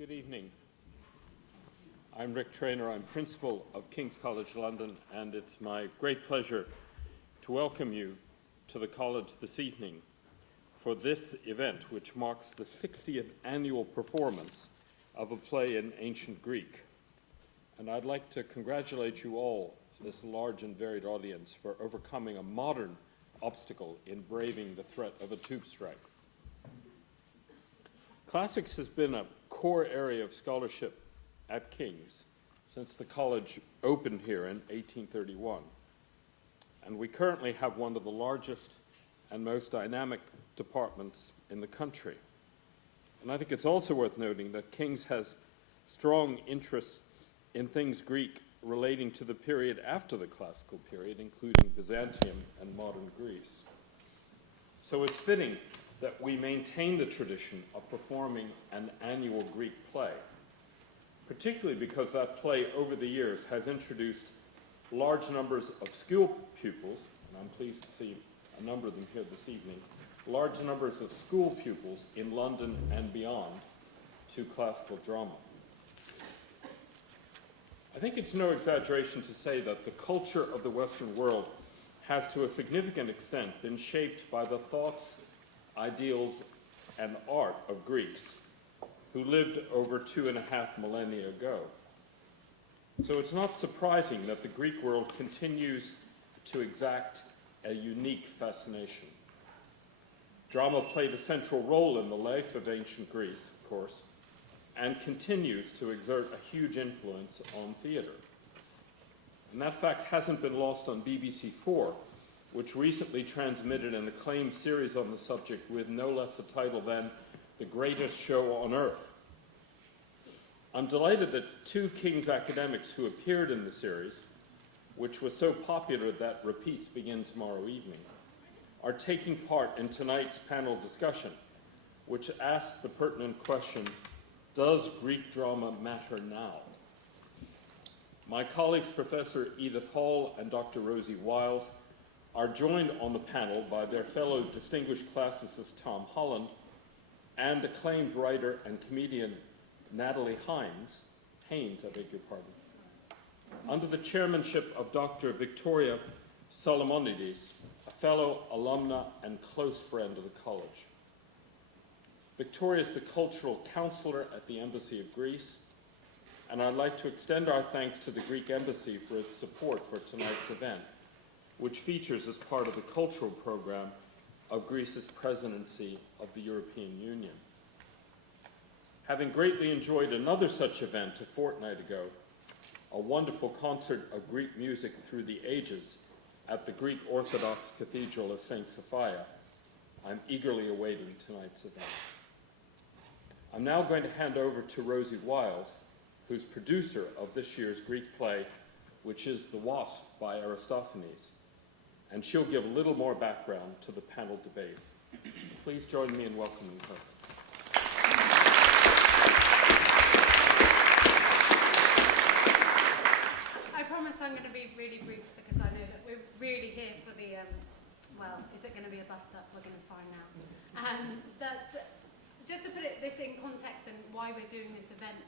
Good evening. I'm Rick Traynor. I'm principal of King's College London, and it's my great pleasure to welcome you to the college this evening for this event, which marks the 60th annual performance of a play in ancient Greek. And I'd like to congratulate you all, this large and varied audience, for overcoming a modern obstacle in braving the threat of a tube strike. Classics has been a core area of scholarship at King's since the college opened here in 1831. And we currently have one of the largest and most dynamic departments in the country. And I think it's also worth noting that King's has strong interests in things Greek relating to the period after the classical period, including Byzantium and modern Greece. So it's fitting that we maintain the tradition of performing an annual Greek play, particularly because that play over the years has introduced large numbers of school pupils, and I'm pleased to see a number of them here this evening, large numbers of school pupils in London and beyond to classical drama. I think it's no exaggeration to say that the culture of the Western world has to a significant extent been shaped by the thoughts, ideals, and art of Greeks who lived over 2.5 millennia ago. So it's not surprising that the Greek world continues to exact a unique fascination. Drama played a central role in the life of ancient Greece, of course, and continues to exert a huge influence on theater. And that fact hasn't been lost on BBC4, which recently transmitted an acclaimed series on the subject with no less a title than The Greatest Show on Earth. I'm delighted that two King's academics who appeared in the series, which was so popular that repeats begin tomorrow evening, are taking part in tonight's panel discussion, which asks the pertinent question, does Greek drama matter now? My colleagues, Professor Edith Hall and Dr. Rosie Wyles, are joined on the panel by their fellow distinguished classicist Tom Holland and acclaimed writer and comedian Natalie Haynes, under the chairmanship of Dr. Victoria Solomonidis, a fellow alumna and close friend of the college. Victoria is the cultural counselor at the Embassy of Greece, and I'd like to extend our thanks to the Greek Embassy for its support for tonight's event, which features as part of the cultural program of Greece's presidency of the European Union. Having greatly enjoyed another such event a fortnight ago, a wonderful concert of Greek music through the ages at the Greek Orthodox Cathedral of St. Sophia, I'm eagerly awaiting tonight's event. I'm now going to hand over to Rosie Wyles, who's producer of this year's Greek play, which is The Wasp by Aristophanes, and she'll give a little more background to the panel debate. Please join me in welcoming her. I promise I'm going to be really brief because I know that we're really here for the, well, is it going to be a bust-up? We're going to find out. Just to put this in context and why we're doing this event,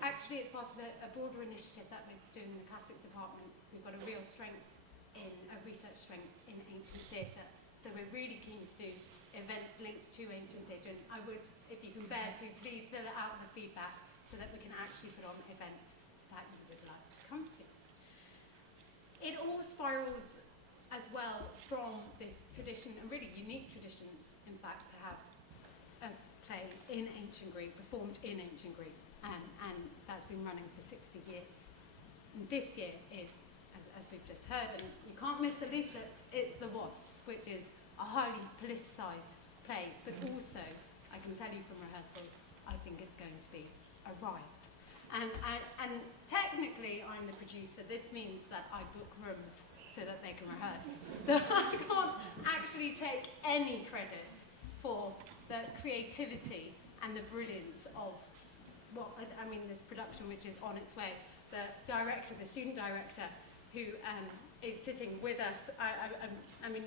actually it's part of a broader initiative that we're doing in the Classics Department. We've got a real strength in a research strength in ancient theatre. So we're really keen to do events linked to ancient theatre. And I would, if you can bear to, please fill out the feedback so that we can actually put on events that you would like to come to. It all spirals as well from this tradition, a really unique tradition, in fact, to have a play in ancient Greek, performed in ancient Greek, and that's been running for 60 years. And this year is, as we've just heard, and you can't miss the leaflets, it's The Wasps, which is a highly politicised play, but also, I can tell you from rehearsals, I think it's going to be a riot. And technically, I'm the producer. This means that I book rooms so that they can rehearse. I can't actually take any credit for the creativity and the brilliance of this production, which is on its way. The director, the student director, who is sitting with us.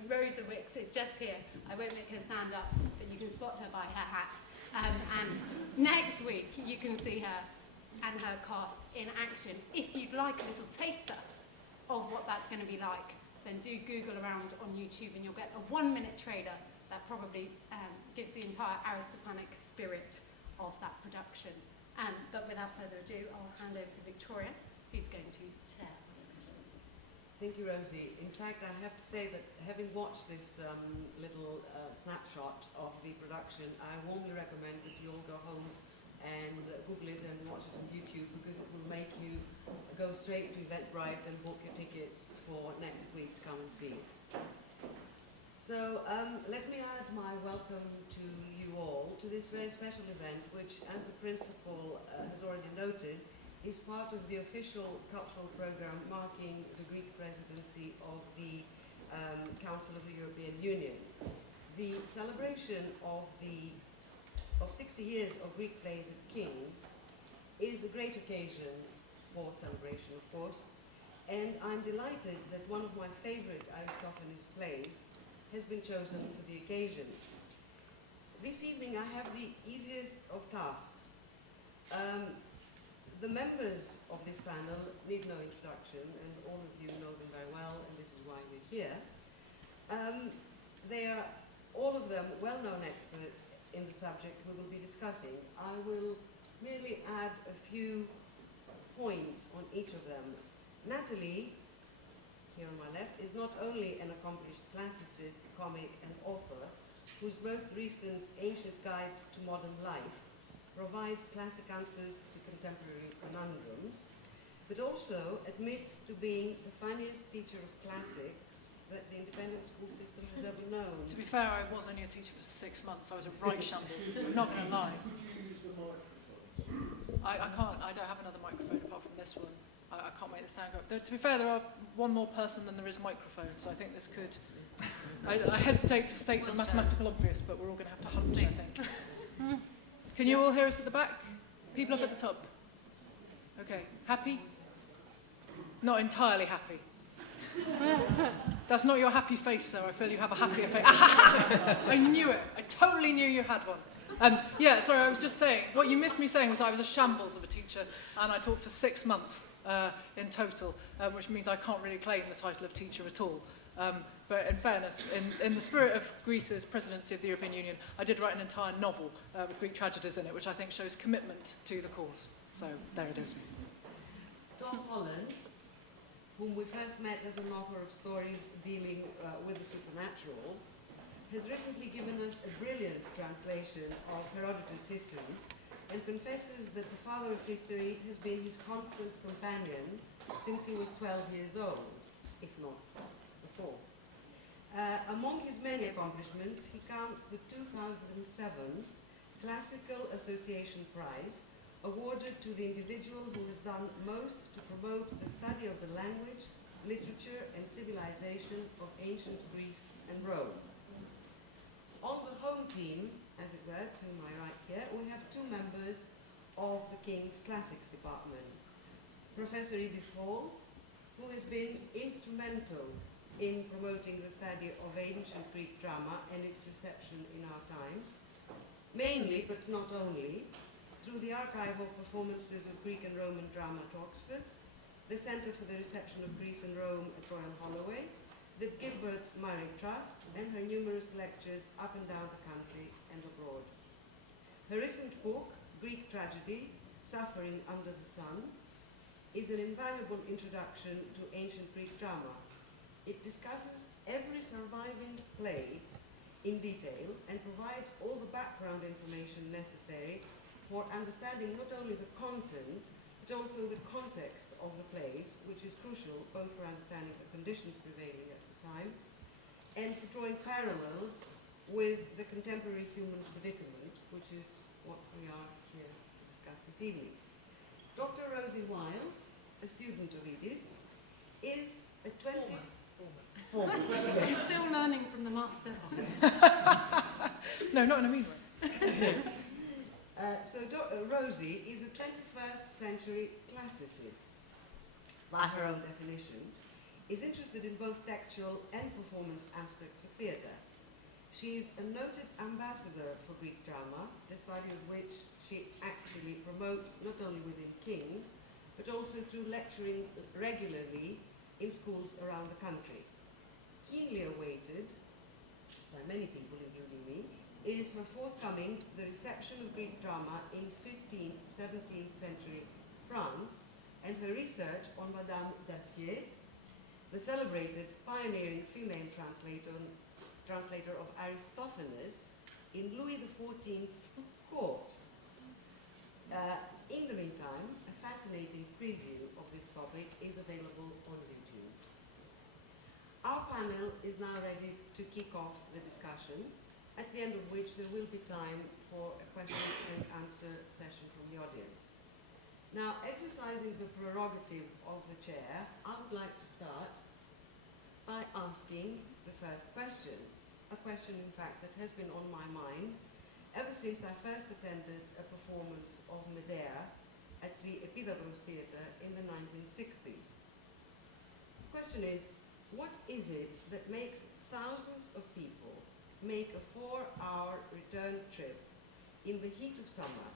Rosa Wicks is just here. I won't make her stand up, but you can spot her by her hat. And next week, you can see her and her cast in action. If you'd like a little taster of what that's going to be like, then do Google around on YouTube and you'll get a 1-minute trailer that probably gives the entire Aristophanes spirit of that production. But without further ado, I'll hand over to Victoria, who's going to chair the session. Thank you, Rosie. In fact, I have to say that having watched this little snapshot of the production, I warmly recommend that you all go home and Google it and watch it on YouTube, because it will make you go straight to Eventbrite and book your tickets for next week to come and see it. So let me add my welcome to you all to this very special event, which, as the principal has already noted, is part of the official cultural program marking the Greek Presidency of the Council of the European Union. The celebration of 60 years of Greek plays at King's is a great occasion for celebration, of course, and I'm delighted that one of my favorite Aristophanes plays has been chosen for the occasion. This evening I have the easiest of tasks. The members of this panel need no introduction, and all of you know them very well, and this is why we're here. They are, all of them, well-known experts in the subject we will be discussing. I will merely add a few points on each of them. Natalie, here on my left, is not only an accomplished classicist, comic, and author, whose most recent Ancient Guide to Modern Life provides classic answers to contemporary conundrums, but also admits to being the funniest teacher of classics that the independent school system has ever known. To be fair, I was only a teacher for 6 months. I was a right shambles. I'm not going to lie. I can't. I don't have another microphone apart from this one. I can't make the sound go up. To be fair, there are one more person than there is microphone, so I think this could... I hesitate to state the mathematical obvious, but we're all going to have to hunt, I think. Can you all hear us at the back? People up at the top? Okay. Happy? Not entirely happy. That's not your happy face, sir. I feel you have a happier face. I knew it. I totally knew you had one. Yeah, sorry, I was just saying, what you missed me saying was I was a shambles of a teacher, and I taught for 6 months in total, which means I can't really claim the title of teacher at all. But in fairness, in the spirit of Greece's presidency of the European Union, I did write an entire novel with Greek tragedies in it, which I think shows commitment to the cause. So there it is. Tom Holland, whom we first met as an author of stories dealing with the supernatural, has recently given us a brilliant translation of Herodotus' histories and confesses that the father of history has been his constant companion since he was 12 years old, if not before. Among his many accomplishments, he counts the 2007 Classical Association Prize, awarded to the individual who has done most to promote the study of the language, literature, and civilization of ancient Greece and Rome. On the home team, as it were, to my right here, we have 2 members of the King's Classics Department. Professor Edith, who has been instrumental in promoting the study of ancient Greek drama and its reception in our times, mainly, but not only, through the archive of performances of Greek and Roman drama at Oxford, the Centre for the Reception of Greece and Rome at Royal Holloway, the Gilbert Murray Trust, and her numerous lectures up and down the country and abroad. Her recent book, Greek Tragedy, Suffering Under the Sun, is an invaluable introduction to ancient Greek drama. It discusses every surviving play in detail and provides all the background information necessary for understanding not only the content, but also the context of the plays, which is crucial both for understanding the conditions prevailing at the time and for drawing parallels with the contemporary human predicament, which is what we are here to discuss this evening. Dr. Rosie Wyles, a student of Edith, is a 20... He's still learning from the master. No, not in a mean way. Rosie is a 21st century classicist, by her own definition, is interested in both textual and performance aspects of theatre. She's a noted ambassador for Greek drama, the study of which she actually promotes not only within King's, but also through lecturing regularly in schools around the country. Keenly awaited, by many people including me, is her forthcoming The Reception of Greek Drama in 15th, 17th century France, and her research on Madame Dacier, the celebrated pioneering female translator of Aristophanes in Louis XIV's court. In the meantime, a fascinating preview of this topic is available on YouTube. Our panel is now ready to kick off the discussion, at the end of which there will be time for a question and answer session from the audience. Now, exercising the prerogative of the chair, I would like to start by asking the first question, a question, in fact, that has been on my mind ever since I first attended a performance of Medea at the Epidavros Theatre in the 1960s. The question is, what is it that makes thousands of people make a 4-hour return trip in the heat of summer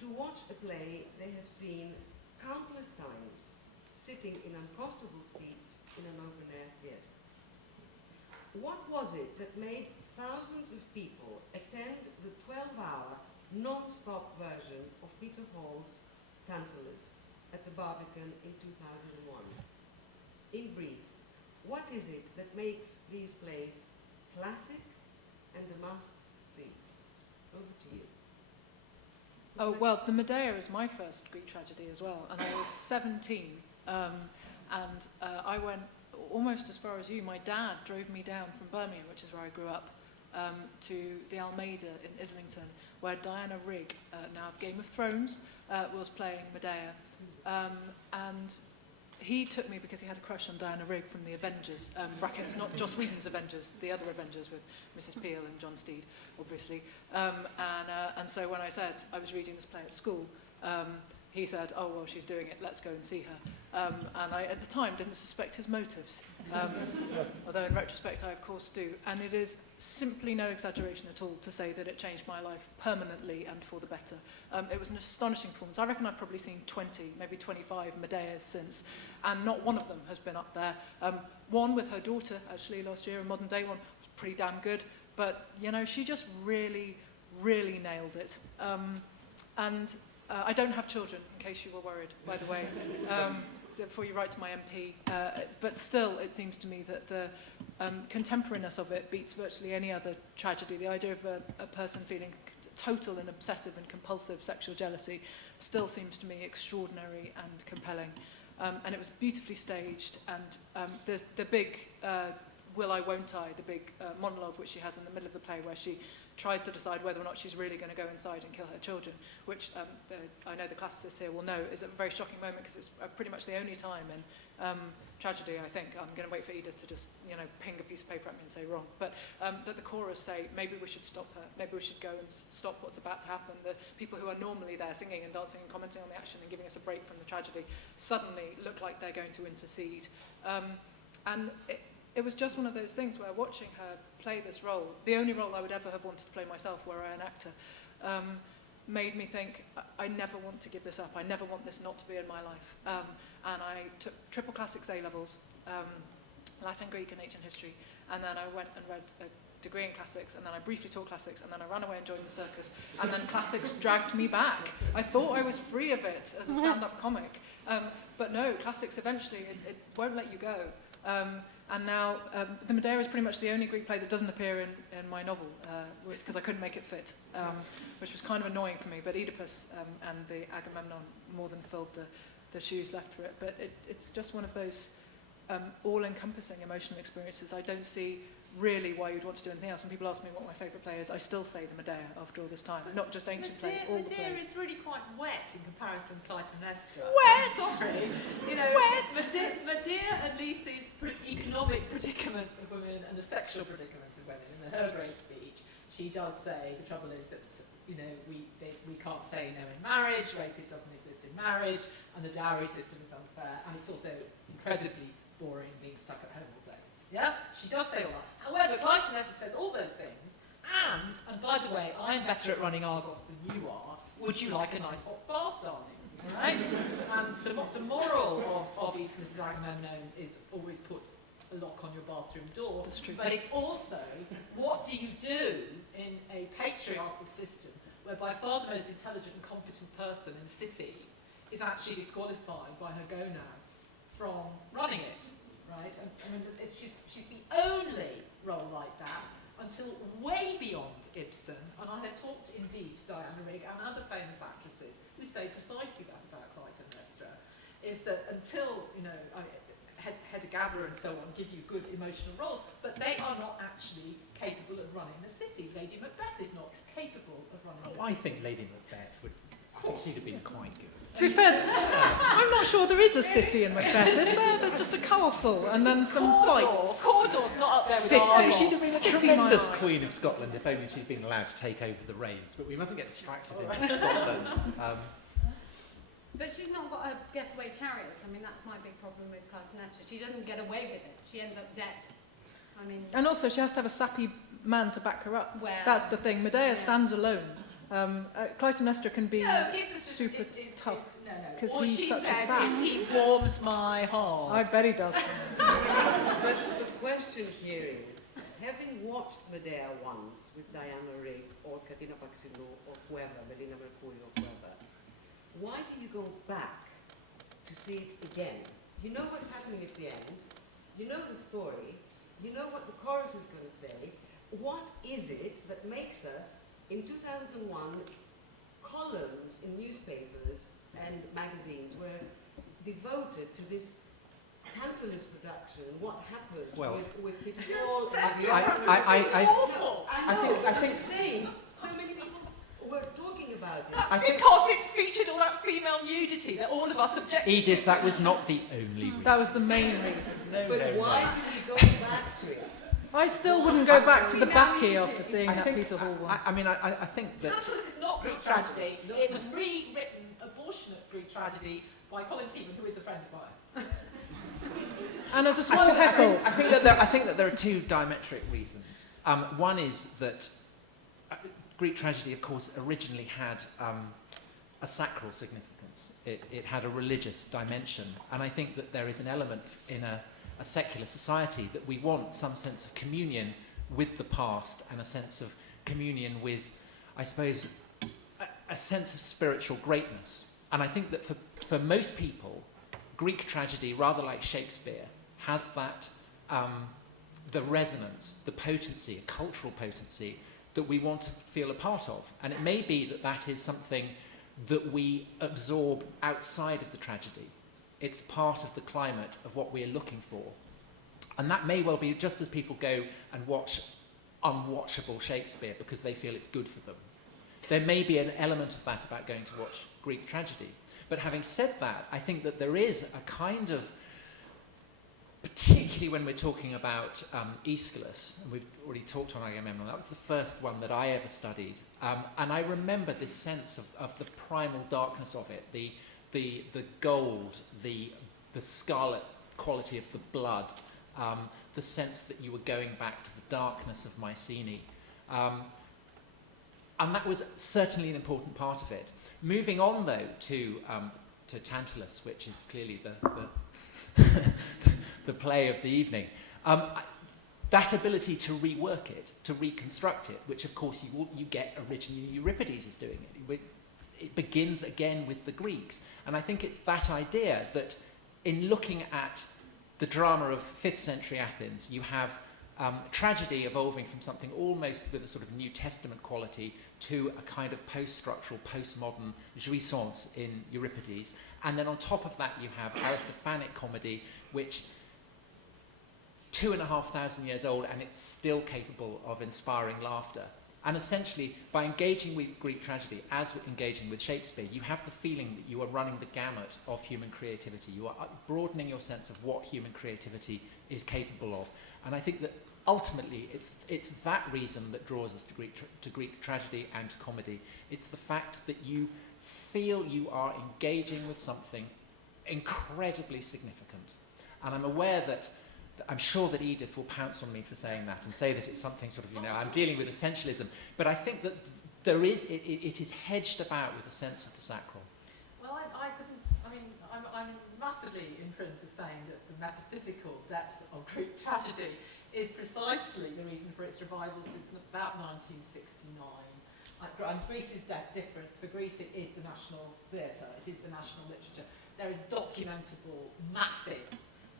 to watch a play they have seen countless times, sitting in uncomfortable seats in an open-air theatre? What was it that made thousands of people attend the 12-hour, non-stop version of Peter Hall's Tantalus at the Barbican in 2001? In brief, what is it that makes these plays classic and a must-see? Over to you. Oh, well, the Medea is my first Greek tragedy as well, and I was 17, and I went almost as far as you. My dad drove me down from Birmingham, which is where I grew up, to the Almeida in Islington, where Diana Rigg, now of Game of Thrones, was playing Medea, and he took me because he had a crush on Diana Rigg from the Avengers, brackets, not Joss Whedon's Avengers, the other Avengers with Mrs. Peel and John Steed, obviously. And so when I said I was reading this play at school, he said, oh, well, she's doing it, let's go and see her. And I, at the time, didn't suspect his motives, although in retrospect I, of course, do. And it is simply no exaggeration at all to say that it changed my life permanently and for the better. It was an astonishing performance. I reckon I've probably seen 20, maybe 25 Medeas since, and not one of them has been up there. One with her daughter, actually, last year, a modern day one, was pretty damn good. But, you know, she just really, really nailed it. I don't have children, in case you were worried, by the way, before you write to my MP. But still, it seems to me that the contemporariness of it beats virtually any other tragedy. The idea of a person feeling total and obsessive and compulsive sexual jealousy still seems to me extraordinary and compelling. And it was beautifully staged, and the big will I, won't I, the big monologue which she has in the middle of the play, where she tries to decide whether or not she's really going to go inside and kill her children, which I know the classicists here will know is a very shocking moment, because it's pretty much the only time in tragedy, I think, I'm going to wait for Edith to just, you know, ping a piece of paper at me and say wrong, but that the chorus say, maybe we should stop her, maybe we should go and stop what's about to happen. The people who are normally there singing and dancing and commenting on the action and giving us a break from the tragedy suddenly look like they're going to intercede. And it was just one of those things where watching her play this role, the only role I would ever have wanted to play myself were I an actor, made me think, I never want to give this up. I never want this not to be in my life. And I took triple classics A-levels, Latin, Greek, and ancient history, and then I went and read a degree in classics, and then I briefly taught classics, and then I ran away and joined the circus, and then classics dragged me back. I thought I was free of it as a stand-up comic, but no, classics eventually, it won't let you go. And now, the Medea is pretty much the only Greek play that doesn't appear in my novel, because I couldn't make it fit, which was kind of annoying for me. But Oedipus and the Agamemnon more than filled the shoes left for it. But it's just one of those all-encompassing emotional experiences. I don't see really why you'd want to do anything else. When people ask me what my favourite play is, I still say the Medea after all this time. Not just ancient play, all the plays. Medea is really quite wet in comparison to Clytemnestra. Wet! I'm sorry. You know, Wet! Medea at least is the economic predicament of women and the sexual predicament of women. In her great speech, she does say the trouble is that, you know, we can't say no in marriage, rape doesn't exist in marriage, and the dowry system is unfair, and it's also incredibly boring being stuck at home all day. Yeah, she does say all that. However, Clytemnestra says all those things, and by the way, I am better at running Argos than you are. Would you like a nice hot bath, darling? Right? And the moral of East Mrs. Agamemnon is always put a lock on your bathroom door. That's true. But it's also, what do you do in a patriarchal system whereby far the most intelligent and competent person in the city is actually disqualified by her gonads from running it, right? And, I mean, she's the only role like that until way beyond Ibsen, and I have talked indeed to Diana Rigg and other famous actresses who say precisely that about Clytemnestra, is that until, Hedda Gabler and so on give you good emotional roles, but they are not actually capable of running the city. Lady Macbeth is not capable of running the city. I think Lady Macbeth she'd have been quite good. To be fair, I'm not sure there is a city in Macbeth, is there? There's just a castle and then some fights. Cawdor's not up there with City. Argos. She'd have been a City tremendous Mile. Queen of Scotland if only she'd been allowed to take over the reins. But we mustn't get distracted into Scotland. But she's not got a getaway chariots. I mean, that's my big problem with Clytemnestra. She doesn't get away with it. She ends up dead. I mean, And also, she has to have a sappy man to back her up. Well, That's the thing. Medea yeah. stands alone. Clytemnestra can be No, super tough. No. 'Cause All he's she such a says sap. is he warms my heart. I bet he does. But the question here is, having watched Medea once with Diana Rigg or Katina Paxilou or whoever, Melina Mercouri or whoever, why do you go back to see it again? You know what's happening at the end, you know the story, you know what the chorus is going to say. What is it that makes us, in 2001, columns in newspapers and magazines were devoted to this Tantalus production, what happened Well, with Peter Paul. Awful. I think Saying, so many people were talking about it. That's I think- because it featured all that female nudity that all of us objected Edith, to. that was not the only reason. That was the main reason. But why do we go back to it? I still wouldn't go back to the Bacchae after seeing that Peter Hall one. I think that Tantalus is not Greek tragedy. It was rewritten, abortionate Greek tragedy by Colin Teeman, who is a friend of mine. And as a small heckle. I think that there are two diametric reasons. One is that Greek tragedy, of course, originally had a sacral significance. It had a religious dimension, and I think that there is an element in a secular society that we want some sense of communion with the past and a sense of communion with, I suppose, a sense of spiritual greatness. And I think that for most people, Greek tragedy, rather like Shakespeare, has that, the resonance, the potency, a cultural potency that we want to feel a part of. And it may be that that is something that we absorb outside of the tragedy. It's part of the climate of what we're looking for. And that may well be just as people go and watch unwatchable Shakespeare because they feel it's good for them. There may be an element of that about going to watch Greek tragedy. But having said that, I think that there is a kind of, particularly when we're talking about Aeschylus, and we've already talked on Agamemnon, that was the first one that I ever studied. And I remember this sense of the primal darkness of it, the gold, the scarlet quality of the blood, the sense that you were going back to the darkness of Mycenae. And that was certainly an important part of it. Moving on, though, to Tantalus, which is clearly the play of the evening, that ability to rework it, to reconstruct it, which, of course, you get originally Euripides is doing it. It begins again with the Greeks. And I think it's that idea that in looking at the drama of 5th century Athens, you have tragedy evolving from something almost with a sort of New Testament quality to a kind of post-structural, postmodern jouissance in Euripides. And then on top of that, you have Aristophanic comedy, which 2,500 years old, and it's still capable of inspiring laughter. And essentially, by engaging with Greek tragedy, as engaging with Shakespeare, you have the feeling that you are running the gamut of human creativity. You are broadening your sense of what human creativity is capable of. And I think that ultimately, it's that reason that draws us to Greek tragedy and to comedy. It's the fact that you feel you are engaging with something incredibly significant. And I'm aware that I'm sure that Edith will pounce on me for saying that and say that it's something sort of, I'm dealing with essentialism. But I think that it is hedged about with a sense of the sacral. Well, I'm massively in print to saying that the metaphysical depth of Greek tragedy is precisely the reason for its revival since about 1969. And Greece is different. For Greece, it is the national theatre. It is the national literature. There is documentable, massive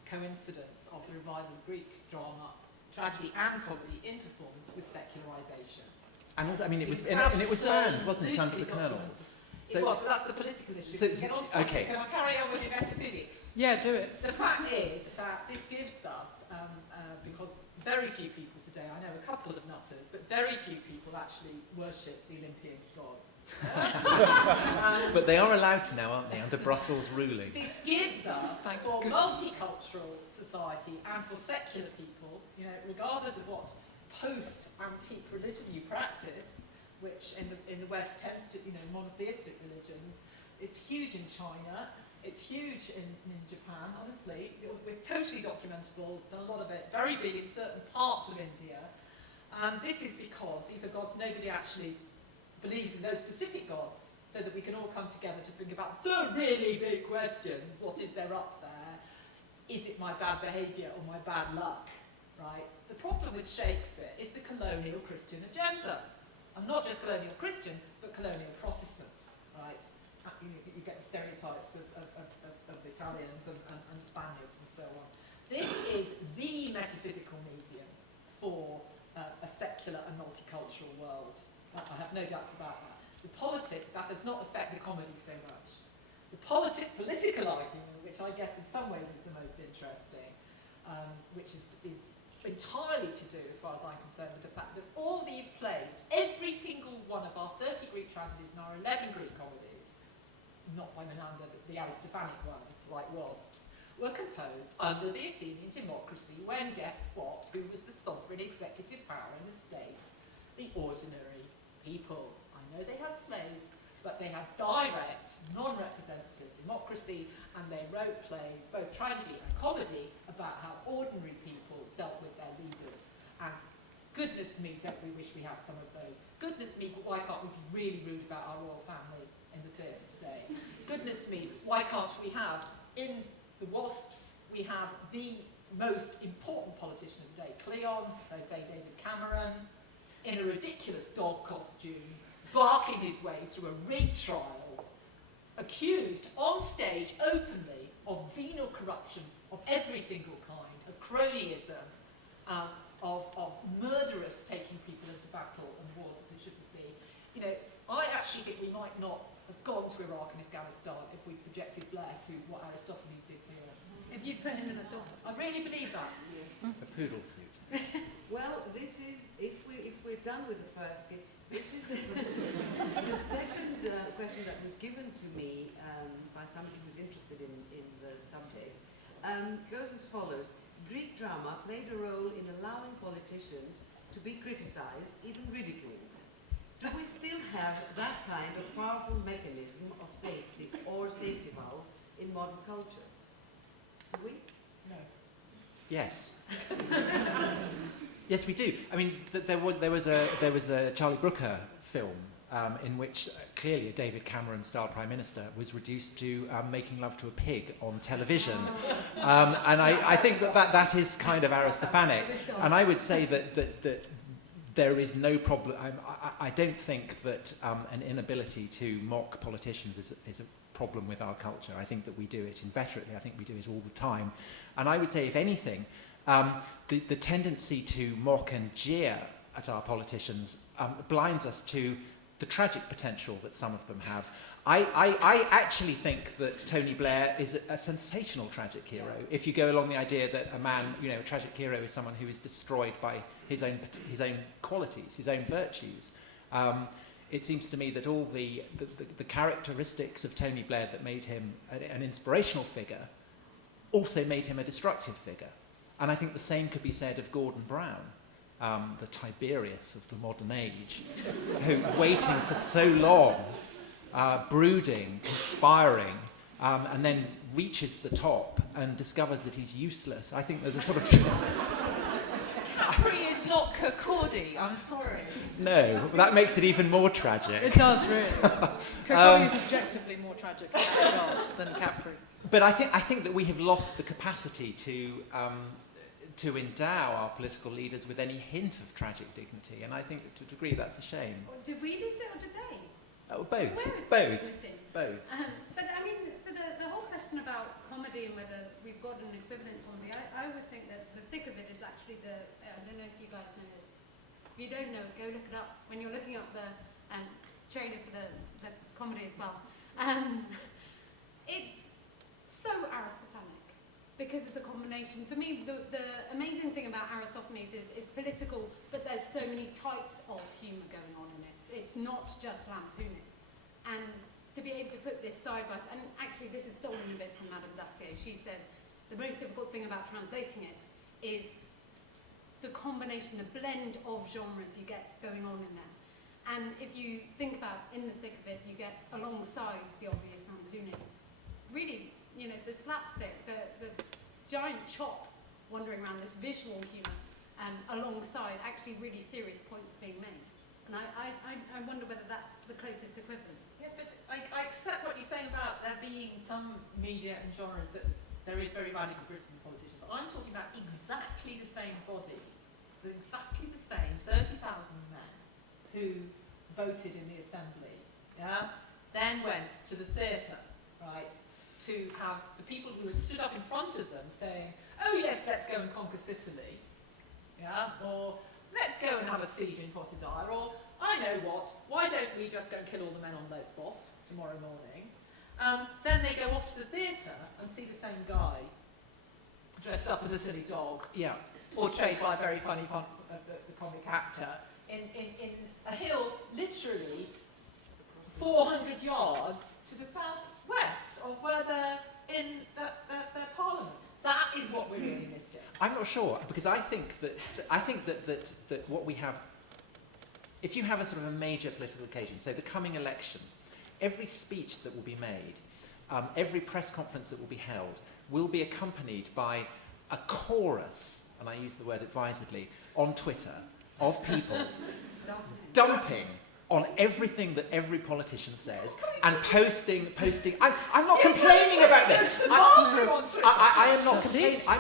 coincidence of the revival of Greek drama, tragedy and comedy in performance with secularisation. And also, it was banned, wasn't it, under the kernels? So, it was, but that's the political issue. Can I carry on with the metaphysics? Yeah, do it. The fact is that this gives us, because very few people today, I know a couple of nutters, but very few people actually worship the Olympian gods. But they are allowed to now, aren't they, under Brussels ruling? This gives us, for multicultural society and for secular people, regardless of what post-antique religion you practice, which in the West tends to, monotheistic religions, it's huge in China, it's huge in Japan, honestly. It's totally documentable, done a lot of it, very big in certain parts of India. And this is because these are gods nobody actually believes in those specific gods, so that we can all come together to think about the really big questions. What is there up there? Is it my bad behaviour or my bad luck? Right? The problem with Shakespeare is the colonial Christian agenda. And not just colonial Christian, but colonial Protestant. Right? You get the stereotypes of Italians and Spaniards and so on. This is the metaphysical medium for a secular and multicultural world. I have no doubts about that. The politics, that does not affect the comedy so much. The political argument, which I guess in some ways is the most interesting, which is entirely to do, as far as I'm concerned, with the fact that all these plays, every single one of our 30 Greek tragedies and our 11 Greek comedies, not by Menander, but the Aristophanic ones, like Wasps, were composed under the Athenian democracy when, guess what, who was the sovereign executive power in the state? The ordinary people. I know they had slaves, but they had direct, non-representative democracy, and they wrote plays, both tragedy and comedy, about how ordinary people dealt with their leaders. And goodness me, don't we wish we have some of those? Goodness me, why can't we be really rude about our royal family in the theatre today? Goodness me, why can't we have, in the Wasps, we have the most important politician of the day, Cleon, so say David Cameron, in a ridiculous dog costume, barking his way through a rig trial, accused on stage openly of venal corruption of every single kind, of cronyism, of murderous taking people into battle and wars that they shouldn't be. I actually think we might not have gone to Iraq and Afghanistan if we'd subjected Blair to what Aristophanes did here. If you'd put him in a dog. I really believe that. A poodle suit. Well, this is, if we're done with the first bit, this is the second question that was given to me by somebody who's interested in the subject. Goes as follows. Greek drama played a role in allowing politicians to be criticized, even ridiculed. Do we still have that kind of powerful mechanism of safety or safety valve in modern culture? Do we? No. Yes. Yes, we do. There was a Charlie Brooker film in which clearly a David Cameron-style Prime Minister was reduced to making love to a pig on television. And I think that is kind of Aristophanic. And I would say that there is no problem. I don't think that an inability to mock politicians is a problem with our culture. I think that we do it inveterately. I think we do it all the time. And I would say, if anything, the tendency to mock and jeer at our politicians blinds us to the tragic potential that some of them have. I actually think that Tony Blair is a sensational tragic hero. If you go along the idea that a man, a tragic hero is someone who is destroyed by his own qualities, his own virtues. It seems to me that all the characteristics of Tony Blair that made him an inspirational figure also made him a destructive figure. And I think the same could be said of Gordon Brown, the Tiberius of the modern age, who, waiting for so long, brooding, conspiring, and then reaches the top and discovers that he's useless. I think there's a sort of... Capri is not Kirkcaldy, I'm sorry. No, that makes it even more tragic. It does, really. Kirkcaldy is objectively more tragic than Capri. But I think that we have lost the capacity to endow our political leaders with any hint of tragic dignity, and I think that to a degree that's a shame. Did we lose it or did they? Oh, both. Where is it? Both. But I mean, for the whole question about comedy and whether we've got an equivalent comedy, I always think that the thick of it is actually I don't know if you guys know this. If you don't know, go look it up when you're looking up the trailer for the comedy as well. It's so Aristophanes because of the combination. For me, the amazing thing about Aristophanes is it's political, but there's so many types of humour going on in it. It's not just lampooning. And to be able to put this side by side, and actually this is stolen a bit from Madame Dacier. She says the most difficult thing about translating it is the combination, the blend of genres you get going on in there. And if you think about in the thick of it, you get alongside the obvious lampooning, really, you know, the slapstick, the giant chop wandering around, this visual humour, alongside actually really serious points being made. And I wonder whether that's the closest equivalent. Yes, but I accept what you're saying about there being some media and genres that there is very radical criticism of politicians. I'm talking about exactly the same body, exactly the same 30,000 men who voted in the assembly, yeah, then went to the theatre, right, to have the people who had stood up in front of them saying, oh yes, let's go and conquer Sicily, yeah, or let's go and have a siege in Potidar, or I know what, why don't we just go and kill all the men on Lesbos tomorrow morning? Then they go off to the theatre and see the same guy dressed up as a silly dog, Yeah. portrayed by a very funny the comic actor, in a hill literally 400 yards to the southwest of where they're in their parliament. That is what we're really missing. I'm not sure, because I think that what we have, if you have a sort of a major political occasion, so the coming election, every speech that will be made, every press conference that will be held, will be accompanied by a chorus, and I use the word advisedly, on Twitter, of people dumping on everything that every politician says and posting. I'm not complaining about this. I'm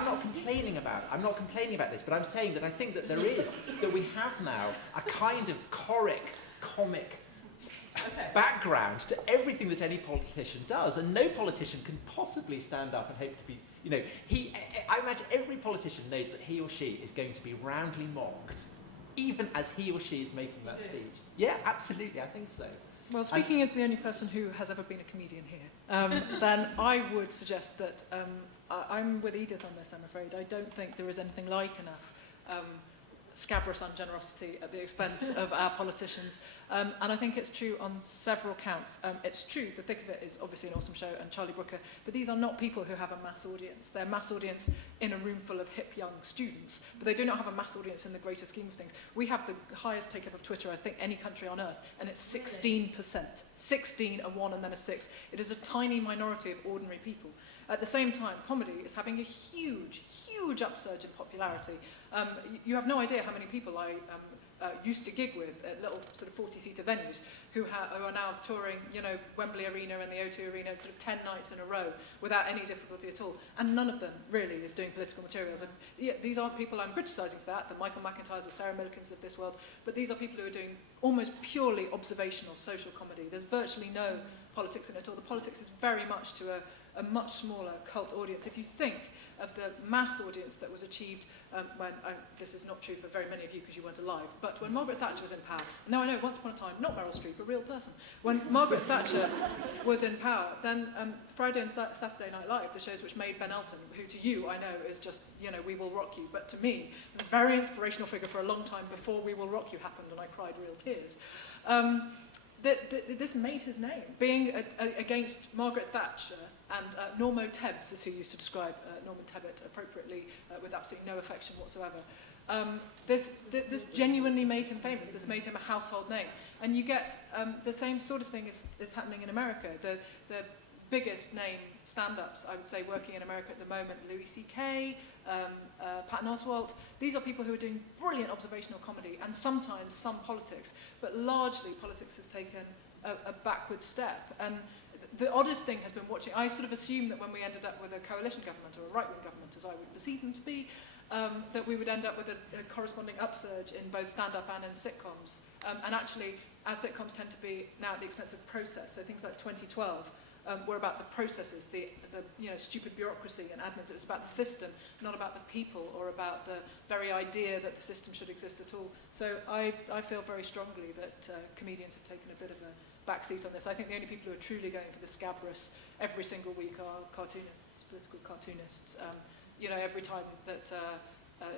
not complaining about this, but I'm saying that I think that we have now a kind of comic background to everything that any politician does, and no politician can possibly stand up and hope to be, you know, I imagine every politician knows that he or she is going to be roundly mocked, even as he or she is making that speech. Yeah, absolutely, I think so. Well, speaking as the only person who has ever been a comedian here, then I would suggest that I'm with Edith on this, I'm afraid. I don't think there is anything like enough scabrous ungenerosity at the expense of our politicians. And I think it's true on several counts. It's true, the thick of it is obviously an awesome show and Charlie Brooker, but these are not people who have a mass audience. They're a mass audience in a room full of hip young students, but they do not have a mass audience in the greater scheme of things. We have the highest take-up of Twitter, I think, any country on earth, and it's 16%. 16, a 1 and then a 6. It is a tiny minority of ordinary people. At the same time, comedy is having a huge upsurge in popularity. You have no idea how many people I used to gig with at little sort of 40-seater venues who are now touring, you know, Wembley Arena and the O2 Arena sort of 10 nights in a row without any difficulty at all. And none of them really is doing political material. These aren't people I'm criticising for that, the Michael McIntyres or Sarah Millikins of this world, but these are people who are doing almost purely observational social comedy. There's virtually no politics in it at all. The politics is very much to a much smaller cult audience. If you think of the mass audience that was achieved when, this is not true for very many of you because you weren't alive, but when Margaret Thatcher was in power, now I know once upon a time, not Meryl Streep, a real person, when Margaret Thatcher was in power, then Friday and Saturday Night Live, the shows which made Ben Elton, who to you I know is just, you know, We Will Rock You, but to me was a very inspirational figure for a long time before We Will Rock You happened and I cried real tears. This made his name, being against Margaret Thatcher and Normo Tebbs, as he used to describe Norman Tebbit appropriately, with absolutely no affection whatsoever. This genuinely made him famous. This made him a household name. And you get the same sort of thing is happening in America. The biggest name stand-ups, I would say, working in America at the moment, Louis C.K., Patton Oswalt. These are people who are doing brilliant observational comedy and sometimes some politics, but largely politics has taken a backward step. And the oddest thing has been watching, I sort of assumed that when we ended up with a coalition government or a right-wing government, as I would perceive them to be, that we would end up with a corresponding upsurge in both stand-up and in sitcoms. And actually, as sitcoms tend to be now at the expense of process, so things like 2012 were about the processes, the stupid bureaucracy and admins. It was about the system, not about the people or about the very idea that the system should exist at all. So I feel very strongly that comedians have taken a bit of a backseat on this. I think the only people who are truly going for the scabrous every single week are cartoonists, political cartoonists. Every time that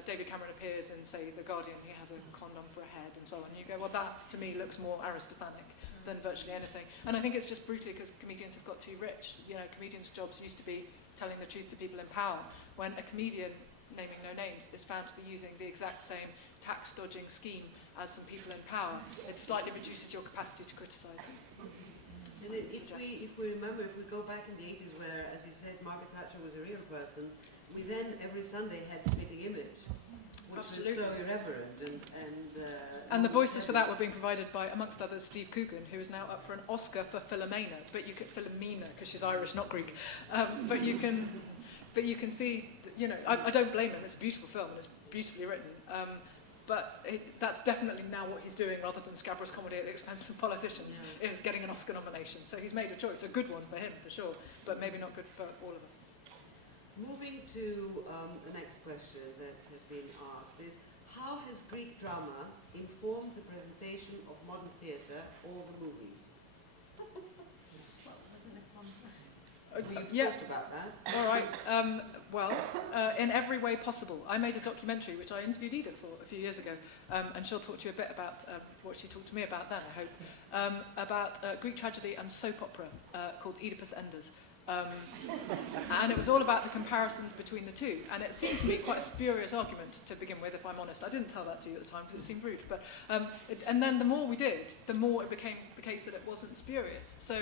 David Cameron appears in, say, The Guardian, he has a condom for a head and so on. And you go, well, that to me looks more Aristophanic than virtually anything. And I think it's just brutally because comedians have got too rich. Comedians' jobs used to be telling the truth to people in power, when a comedian, naming no names, is found to be using the exact same tax-dodging scheme as some people in power. It slightly reduces your capacity to criticise them. And if we remember, if we go back in the 80s where, as you said, Margaret Thatcher was a real person, we then every Sunday had Spitting Image, which Absolutely. was so irreverent. And the voices for that were being provided by, amongst others, Steve Coogan, who is now up for an Oscar for Philomena, Philomena, because she's Irish, not Greek. But you can see, I don't blame him. It's a beautiful film and it's beautifully written. But that's definitely now what he's doing, rather than scabrous comedy at the expense of politicians, is getting an Oscar nomination. So he's made a choice, a good one for him, for sure, but maybe not good for all of us. Moving to the next question that has been asked is, how has Greek drama informed the presentation of modern theatre or the movies? We've talked about that. All right. In every way possible. I made a documentary, which I interviewed Edith for a few years ago, and she'll talk to you a bit about what she talked to me about then, I hope, about Greek tragedy and soap opera called Oedipus Enders. And it was all about the comparisons between the two. And it seemed to me quite a spurious argument to begin with, if I'm honest. I didn't tell that to you at the time because it seemed rude. But, and then the more we did, the more it became the case that it wasn't spurious. So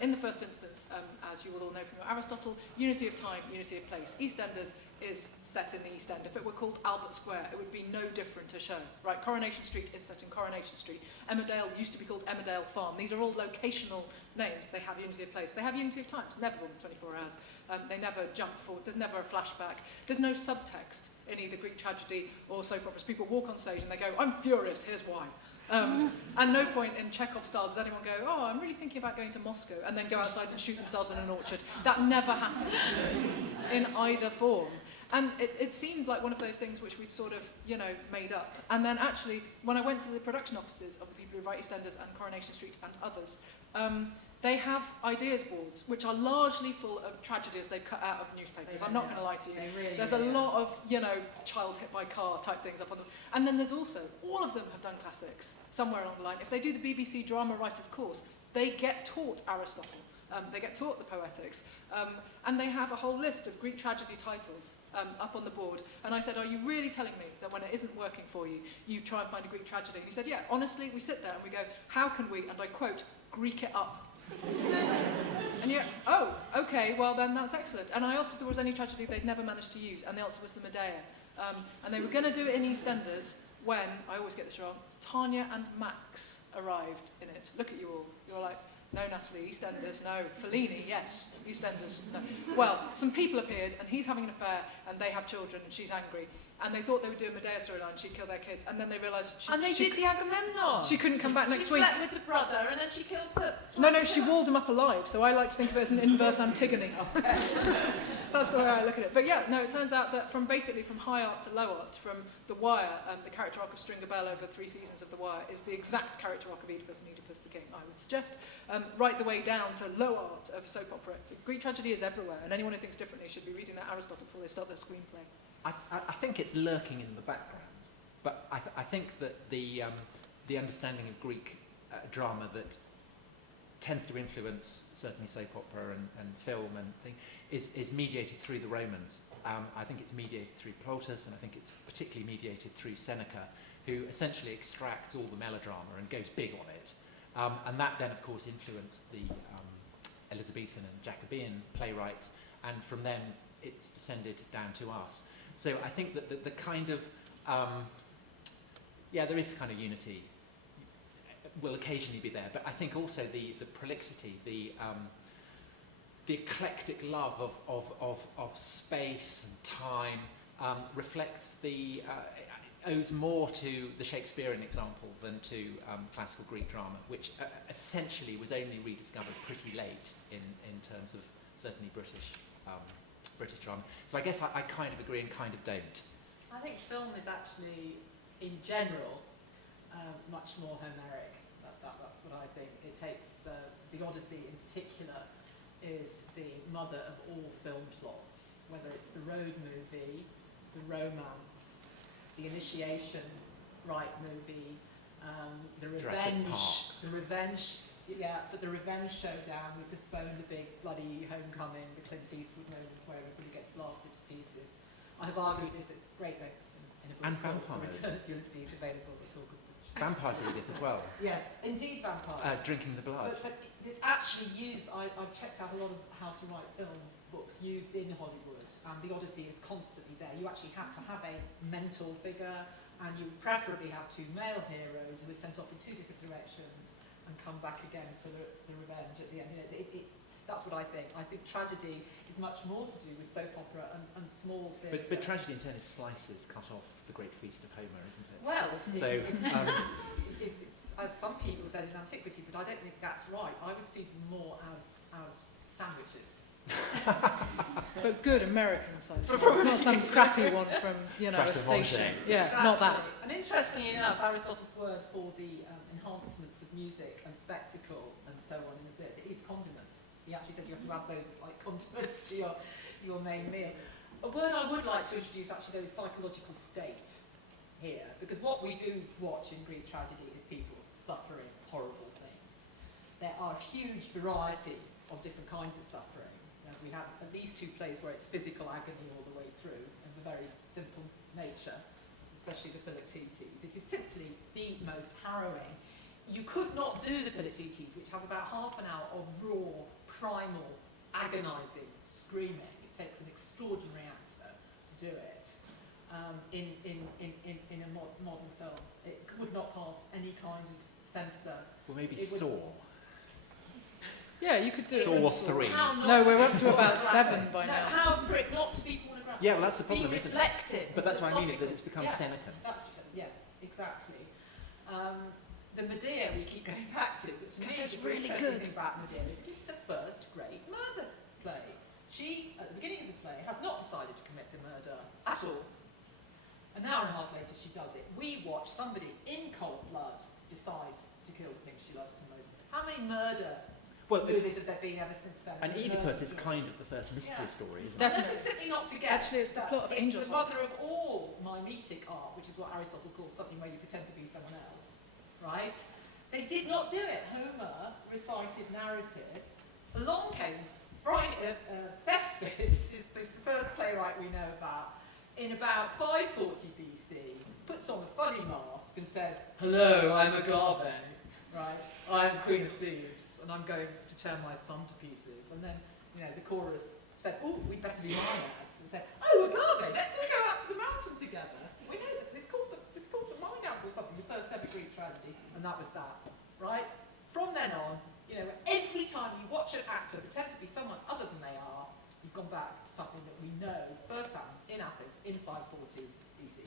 in the first instance, as you will all know from your Aristotle, unity of time, unity of place. EastEnders is set in the East End. If it were called Albert Square, it would be no different a show. Right? Coronation Street is set in Coronation Street. Emmerdale used to be called Emmerdale Farm. These are all locational names. They have unity of place. They have unity of time. It's never more than 24 hours. They never jump forward. There's never a flashback. There's no subtext in either Greek tragedy or soap operas. People walk on stage and they go, I'm furious, here's why. And no point in Chekhov's style does anyone go, oh, I'm really thinking about going to Moscow, and then go outside and shoot themselves in an orchard. That never happens in either form. And it seemed like one of those things which we'd sort of, made up. And then actually, when I went to the production offices of the people who write EastEnders and Coronation Street and others, they have ideas boards, which are largely full of tragedies they've cut out of newspapers. I'm not going to lie to you. Really there's a lot of, child hit by car type things up on them. And then there's also, all of them have done classics somewhere along the line. If they do the BBC Drama Writers course, they get taught Aristotle. They get taught the Poetics. And they have a whole list of Greek tragedy titles up on the board. And I said, are you really telling me that when it isn't working for you, you try and find a Greek tragedy? And he said, yeah, honestly, we sit there and we go, how can we, and I quote, Greek it up? And you're, oh, okay, well then that's excellent. And I asked if there was any tragedy they'd never managed to use, and the answer was the Medea. And they were going to do it in EastEnders when, I always get this wrong, Tanya and Max arrived in it. Look at you all. You're like, no, Natalie, EastEnders, no. Fellini, yes. EastEnders, no. Well, some people appeared, and he's having an affair, and they have children, and she's angry. And they thought they would do a Medea storyline, she'd kill their kids, and then they realised did the Agamemnon. She couldn't come back next she week. She slept with the brother, and then she killed her. No, she walled him up alive, so I like to think of it as an inverse Antigone. That's the way I look at it. But yeah, no, it turns out that from high art to low art, from The Wire, the character arc of Stringer Bell over 3 seasons of The Wire is the exact character arc of Oedipus and Oedipus the King, I would suggest, right the way down to low art of soap opera. Greek tragedy is everywhere, and anyone who thinks differently should be reading that Aristotle before they start their screenplay. I think it's lurking in the background, but I think that the understanding of Greek drama that tends to influence certainly soap opera and film and thing is mediated through the Romans. I think it's mediated through Plautus, and I think it's particularly mediated through Seneca, who essentially extracts all the melodrama and goes big on it. And that then, of course, influenced the Elizabethan and Jacobean playwrights, and from them it's descended down to us. So I think that the kind of, there is kind of unity, will occasionally be there, but I think also the prolixity, the eclectic love of space and time reflects owes more to the Shakespearean example than to classical Greek drama, which essentially was only rediscovered pretty late in terms of certainly British drama. So I guess I kind of agree and kind of don't. I think film is actually, in general, much more Homeric. That's what I think. It takes, the Odyssey in particular is the mother of all film plots, whether it's the road movie, the romance, the initiation rite movie, the revenge, but the revenge showdown. We postponed the big bloody homecoming, the Clint Eastwood moments where everybody gets blasted to pieces. I have argued this at great length in a book And called vampires. Return of Ulysses, available at all. Vampires, Edith, as well. Yes, indeed vampires. Drinking the blood. But it's actually used, I've checked out a lot of how to write film books used in Hollywood, and the Odyssey is constantly there. You actually have to have a mentor figure, and you preferably have two male heroes who are sent off in two different directions and come back again for the revenge at the end. That's what I think. I think tragedy is much more to do with soap opera and small theatre. But tragedy in turn is slices cut off the great feast of Homer, isn't it? Well, So, some people said in antiquity, but I don't think that's right. I would see them more as sandwiches. But good American science fiction. It's not some crappy one from, a Trash of station. Monge. Yeah, not that. And interestingly enough, Aristotle's word for the enhancements of music and spectacle and so on in the bit is condiment. He actually says you have to add those as like condiments to your main meal. A word I would like to introduce actually though is psychological state here, because what we do watch in Greek tragedy is people suffering horrible things. There are a huge variety of different kinds of suffering. We have at least two plays where it's physical agony all the way through, of a very simple nature, especially the Philoctetes. It is simply the most harrowing. You could not do the Philoctetes, which has about half an hour of raw, primal, agonising screaming. It takes an extraordinary actor to do it in a modern film. It would not pass any kind of censor. well, maybe It would- Saw. Yeah, you could do Saw it. 3. No, we're up to about 7 by now. How for it not to be pornographic? Yeah, well, that's the problem, be isn't it? reflective, But that's what I mean, that philosophical. it's become Yeah, Senecan. yes, exactly. The Medea we keep going back to, but to me, Because it's the really interesting good. thing about Medea is this is the first great murder play. She, at the beginning of the play, has not decided to commit the murder at all. An hour and a half later, she does it. We watch somebody in cold blood decide to kill the thing she loves the most. How many murder movies have there been ever since then? And Oedipus is kind of the first mystery story, isn't it? Definitely. Let's just simply not forget Actually, it's the that plot of it's Angel the Heart. mother of all mimetic art, which is what Aristotle calls something where you pretend to be someone else, right? They did not do it. Homer recited narrative. Along came Thespis, is the first playwright we know about, in about 540 BC, puts on a funny mask and says, "Hello, I'm Agave, right? I'm Queen of Thebes, and I'm going to turn my son to pieces." And then, the chorus said, "Oh, we'd better be Maenads," and said, "Oh, Agave, let's all go out to the mountain together." We know that it's called the Maenads or something, the first ever Greek tragedy, and that was that, right? From then on, every time you watch an actor pretend to be someone other than they are, you've gone back to something that we know firsthand in Athens in 540 BC.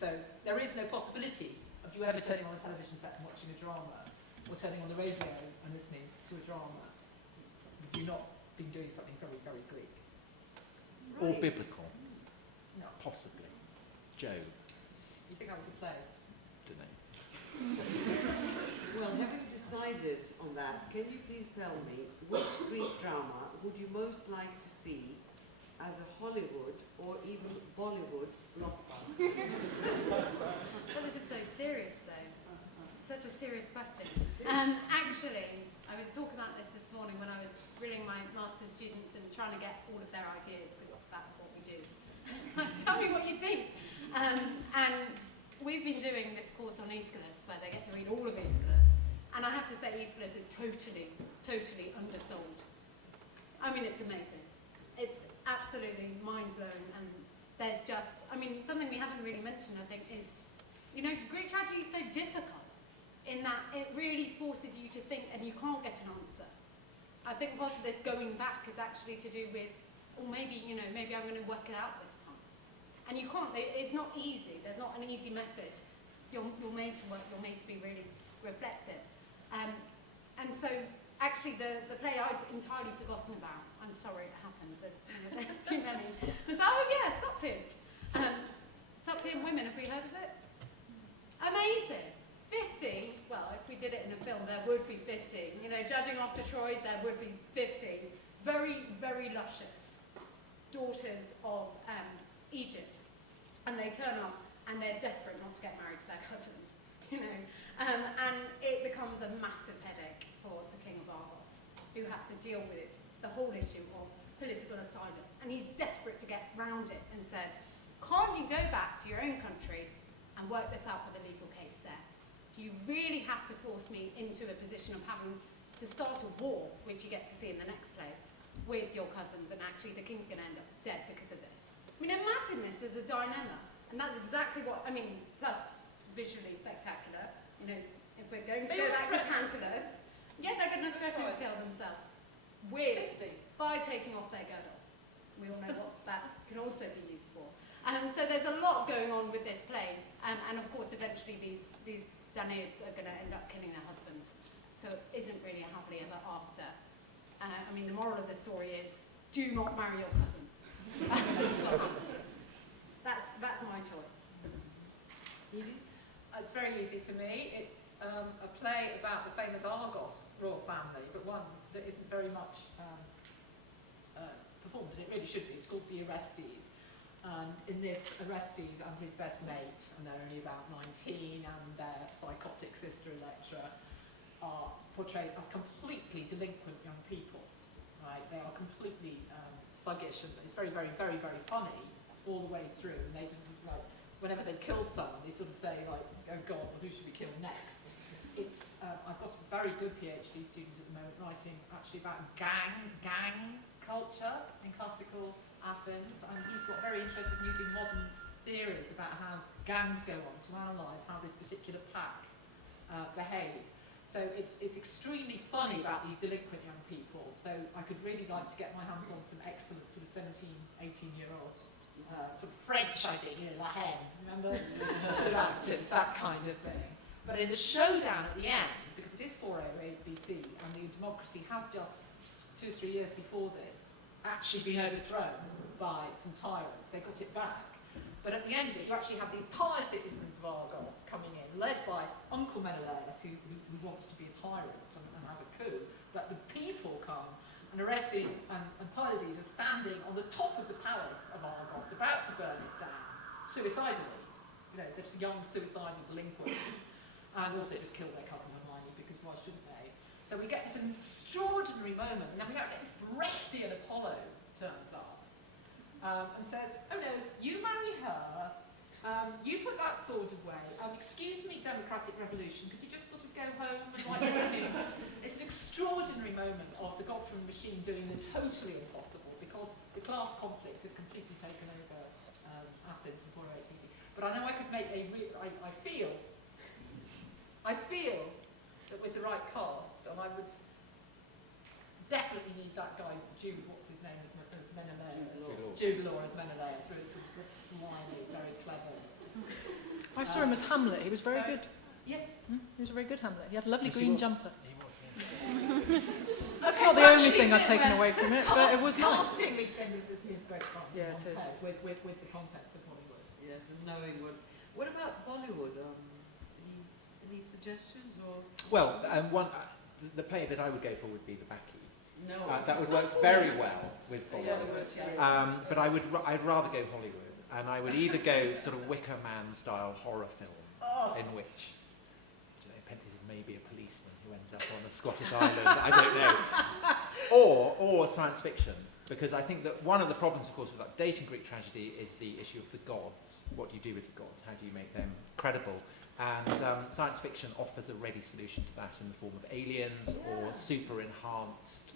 So there is no possibility of you ever turning on a television set and watching a drama, or turning on the radio and listening to a drama, if you've not been doing something very, very Greek. Or Right. biblical, No. possibly. Job, You think that was a play? don't know. Well, having decided on that, can you please tell me which Greek drama would you most like to see as a Hollywood or even Bollywood blockbuster? Well, this is so serious, though. Such a serious question. Actually, I was talking about this morning when I was grilling my master's students and trying to get all of their ideas, because that's what we do. Tell me what you think. And we've been doing this course on Aeschylus, where they get to read all of Aeschylus. And I have have to say Aeschylus is totally, totally undersold. I mean, it's amazing. It's absolutely mind-blowing, and there's just, I mean, something we haven't really mentioned, I think, is, you know, Greek tragedy is so difficult in that it really forces you to think and you can't get an answer. I think part of this going back is actually to do with, or maybe, you know, maybe I'm going to work it out this time. And you can't, it's not easy. There's not an easy message. You're made to work, you're made to be really reflexive. And so, actually, the play I'd entirely forgotten about. I'm sorry, it happens. There's too many. It's, oh yeah, Suppliants. Suppliant Women, have we heard of it? Amazing. 50, well, if we did it in a film, there would be 50. You know, judging after Troy, there would be 50. Very, very luscious daughters of Egypt. And they turn up, and they're desperate not to get married to their cousins, you know. And it becomes a massive headache for the King of Argos, who has to deal with the whole issue of political asylum. And he's desperate to get round it and says, can't you go back to your own country and work this out with a legal case there? Do you really have to force me into a position of having to start a war, which you get to see in the next play, with your cousins, and actually the king's going to end up dead because of this? I mean, imagine this as a dilemma, and that's exactly what, I mean, plus visually spectacular. You know, if we're going to go back to Tantalus, yeah, they're going to threaten to kill themselves by taking off their girdle. We all know what that can also be used for. So there's a lot going on with this play, and of course, eventually these Danaids are going to end up killing their husbands. So it isn't really a happily ever after. I mean, the moral of the story is, do not marry your cousin. That's my choice. It's very easy for me. It's a play about the famous Argos royal family, but one that isn't very much performed, and it really should be. It's called The Orestes. And in this, Orestes and his best mate, and they're only about 19, and their psychotic sister Electra are portrayed as completely delinquent young people. Right? They are completely thuggish, and it's very, very, very, very funny all the way through. And they just, like, whenever they kill someone, they sort of say, like, oh God, well, who should we kill next? It's, I've got a very good PhD student at the moment writing actually about gang culture in classical Athens, and he's got very interested in using modern theories about how gangs go on to analyse how this particular pack behave. So it's extremely funny about these delinquent young people. So I could really like to get my hands on some excellent sort of 17, 18-year-olds, sort of French, I think, you know, La Haine, remember? Sort of actors, that kind of thing. But in the showdown at the end, because it is 408 BC, and the democracy has just 2 or 3 years before this actually been overthrown by some tyrants. They got it back. But at the end of it, you actually have the entire citizens of Argos coming in, led by Uncle Menelaus, who wants to be a tyrant and have a coup. But the people come, and Orestes and Pylades are standing on the top of the palace of Argos, about to burn it down, suicidally. You know, they're just young suicidal delinquents. And also just kill their cousin Hermione, because why shouldn't they? So we get this extraordinary moment, and then we get this Brechtian Apollo turns up and says, oh no, you marry her, you put that sword away, excuse me, democratic revolution, could you just sort of go home and like everything? It's an extraordinary moment of the God from the machine doing the totally impossible, because the class conflict had completely taken over Athens in 408 BC. But I know I could make I feel that with the right cast, and I would definitely need that guy, Jude, what's his name, as Menelaus. Jude Law as Menelaus, really sort of slimy, very clever. I saw him as Hamlet. He was very good. Yes. He was a very good Hamlet. He had a lovely Yes, he green was. jumper. Okay, That's not the only thing I've taken away from it, but it was nice. Casting these things is great fun. Yeah, it is. With the contents of Hollywood. Yes, and knowing what about Bollywood? Any suggestions or? Well, the play that I would go for would be The Bacchae. No. That would work very well with Bollywood. Yeah, But I'd rather go Hollywood, and I would either go sort of Wicker Man style horror film, in which, you know, Pentheus is maybe a policeman who ends up on a Scottish island. I don't know. Or science fiction, because I think that one of the problems, of course, with updating Greek tragedy is the issue of the gods. What do you do with the gods? How do you make them credible? And science fiction offers a ready solution to that in the form of aliens or super enhanced,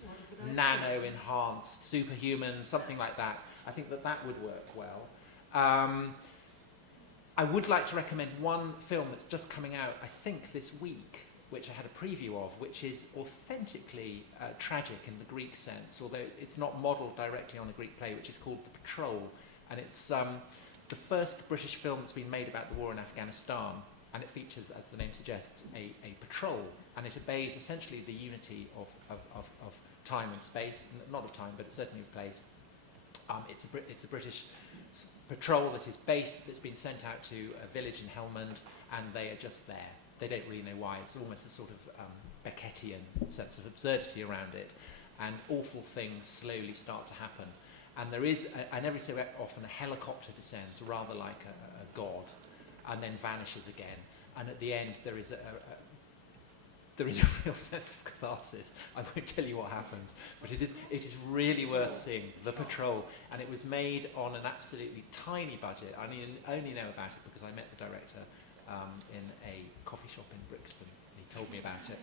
nano enhanced, superhumans, something like that. I think that that would work well. I would like to recommend one film that's just coming out, I think, this week, which I had a preview of, which is authentically tragic in the Greek sense, although it's not modelled directly on a Greek play, which is called The Patrol. And it's the first British film that's been made about the war in Afghanistan. And it features, as the name suggests, a patrol. And it obeys essentially the unity of time and space. Not of time, but certainly of place. It's a British patrol that is based, that's been sent out to a village in Helmand, and they are just there. They don't really know why. It's almost a sort of Beckettian sense of absurdity around it. And awful things slowly start to happen. And there is, and every so often, a helicopter descends, rather like a god, and then vanishes again. And at the end, there is a real sense of catharsis. I won't tell you what happens, but it is really worth seeing. The Patrol, and it was made on an absolutely tiny budget. I only know about it because I met the director in a coffee shop in Brixton. He told me about it,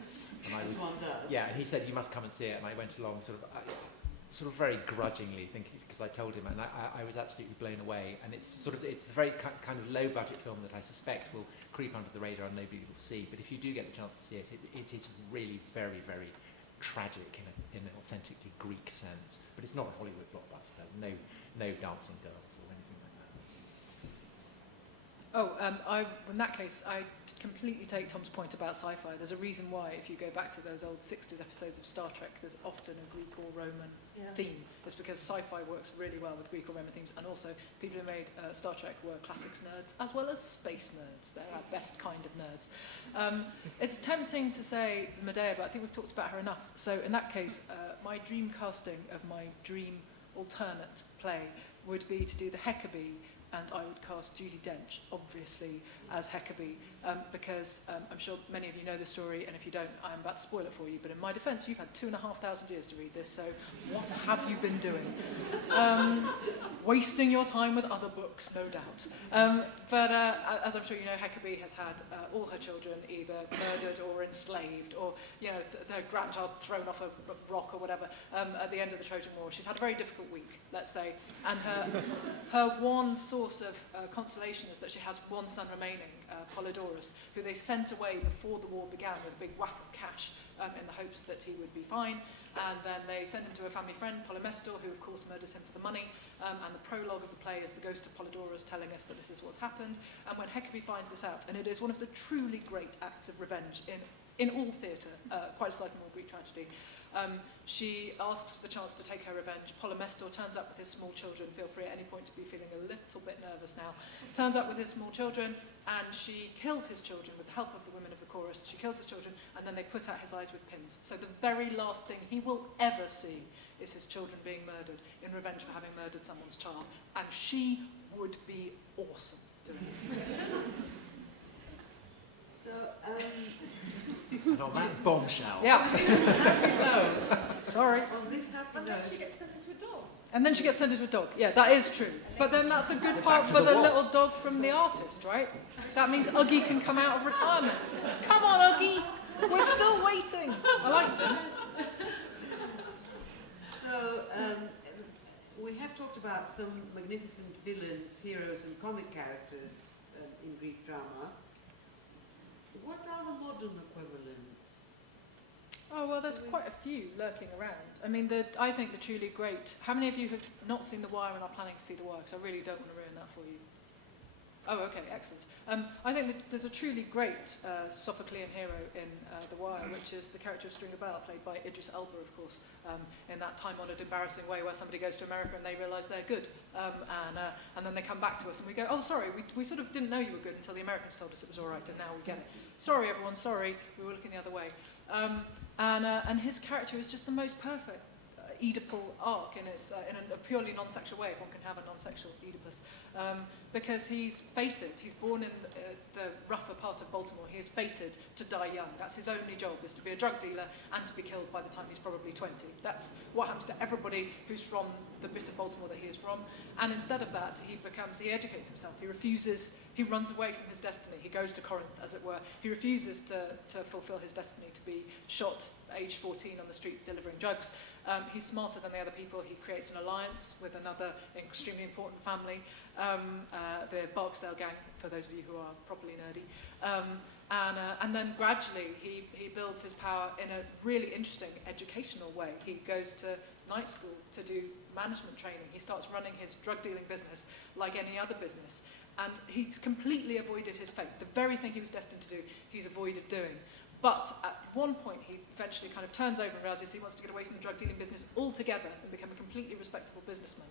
and I was and he said you must come and see it. And I went along sort of very grudgingly, thinking, because I told him, and I was absolutely blown away. And it's the very kind of low budget film that I suspect will creep under the radar and nobody will see. But if you do get the chance to see it, it is really very, very tragic in an authentically Greek sense. But it's not a Hollywood blockbuster. No dancing girls or anything like that. In that case, I completely take Tom's point about sci-fi. There's a reason why, if you go back to those old 60s episodes of Star Trek, there's often a Greek or Roman theme. It's because sci-fi works really well with Greek or Roman themes, and also people who made Star Trek were classics nerds, as well as space nerds. They're our best kind of nerds. It's tempting to say Medea, but I think we've talked about her enough. So in that case, my dream casting of my dream alternate play would be to do the Heckabee, and I would cast Judi Dench, obviously, as Heckabee, because I'm sure many of you know the story, and if you don't, I'm about to spoil it for you. But in my defence, you've had 2,500 years to read this, so what have you been doing? Wasting your time with other books, no doubt. But as I'm sure you know, Heckabee has had all her children either murdered or enslaved, or their grandchild thrown off a rock or whatever at the end of the Trojan War. She's had a very difficult week, let's say, and her one source of consolation is that she has one son remaining, Polydorus, who they sent away before the war began with a big whack of cash in the hopes that he would be fine. And then they send him to a family friend, Polymestor, who of course murders him for the money. And the prologue of the play is the ghost of Polydorus telling us that this is what's happened. And when Heckabee finds this out, and it is one of the truly great acts of revenge in all theatre, quite aside from all Greek tragedy, she asks for the chance to take her revenge. Polymestor turns up with his small children. Feel free at any point to be feeling a little bit nervous now. Turns up with his small children, and she kills his children with the help of the women of the chorus. She kills his children, and then they put out his eyes with pins. So the very last thing he will ever see is his children being murdered in revenge for having murdered someone's child. And she would be awesome doing it. So, And on that bombshell. Yeah. Sorry. on this happy And then note, she gets turned into a dog. And then she gets turned into a dog. Yeah, that is true. But then that's a good part for the little dog from the artist, right? That means Uggy can come out of retirement. Come on, Uggy. We're still waiting. I liked him. So, we have talked about some magnificent villains, heroes, and comic characters in Greek drama. What are the modern equivalents? Oh, well, there's quite a few lurking around. I mean, I think the truly great... How many of you have not seen The Wire and are planning to see The Wire? Because I really don't want to ruin that for you. Oh, okay, excellent. I think that there's a truly great Sophoclean hero in The Wire, which is the character of Stringer Bell, played by Idris Elba, of course, in that time-honoured, embarrassing way where somebody goes to America and they realise they're good. And then they come back to us and we go, oh, sorry, we sort of didn't know you were good until the Americans told us it was all right, and now we get it. Sorry, everyone, sorry, we were looking the other way. And his character is just the most perfect Oedipal arc in a purely non-sexual way, if one can have a non-sexual Oedipus. because he's fated. He's born in the rougher part of Baltimore. He is fated to die young. That's his only job, is to be a drug dealer and to be killed by the time he's probably 20. That's what happens to everybody who's from the bit of Baltimore that he is from. And instead of that, he educates himself. He runs away from his destiny. He goes to Corinth, as it were. He refuses to fulfill his destiny, to be shot age 14 on the street delivering drugs. He's smarter than the other people. He creates an alliance with another extremely important family, the Barksdale gang, for those of you who are properly nerdy. And then gradually he builds his power in a really interesting educational way. He goes to night school to do management training. He starts running his drug dealing business like any other business. And he's completely avoided his fate. The very thing he was destined to do, he's avoided doing. But at one point, he eventually kind of turns over and realizes he wants to get away from the drug dealing business altogether and become a completely respectable businessman.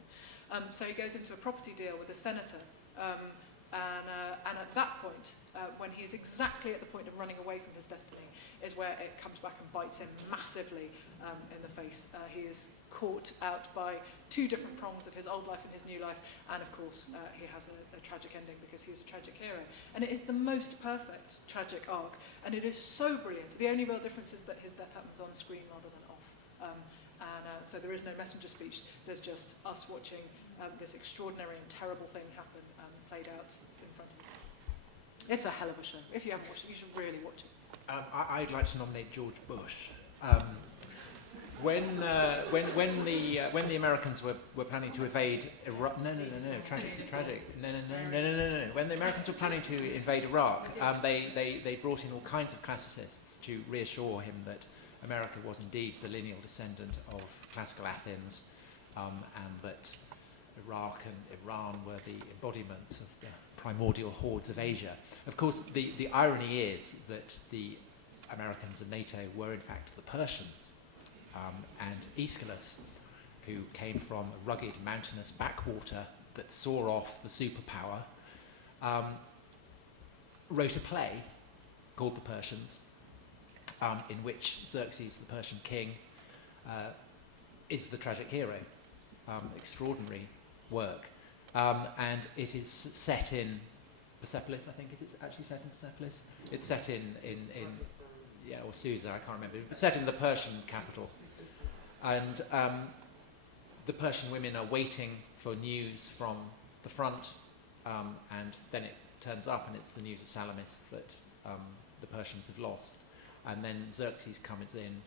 So he goes into a property deal with a senator. And at that point, when he is exactly at the point of running away from his destiny, is where it comes back and bites him massively in the face. He is caught out by two different prongs of his old life and his new life, and of course he has a tragic ending because he is a tragic hero. And it is the most perfect tragic arc, and it is so brilliant. The only real difference is that his death happens on screen rather than off. So there is no messenger speech, there's just us watching this extraordinary and terrible thing happen played out in front of us. It's a hell of a show. If you haven't watched it, you should really watch it. I'd like to nominate George Bush. When the Americans were planning to invade Iraq, tragic. When the Americans were planning to invade Iraq, they brought in all kinds of classicists to reassure him that America was indeed the lineal descendant of classical Athens, and that Iraq and Iran were the embodiments of the primordial hordes of Asia. Of course, the irony is that the Americans and NATO were in fact the Persians, and Aeschylus, who came from a rugged mountainous backwater that saw off the superpower, wrote a play called The Persians, in which Xerxes, the Persian king, is the tragic hero. Extraordinary work. And it is set in Persepolis, I think. Is it actually set in Persepolis? It's set in or Susa, I can't remember. It's set in the Persian capital. And the Persian women are waiting for news from the front, and then it turns up and it's the news of Salamis that the Persians have lost. And then Xerxes comes in,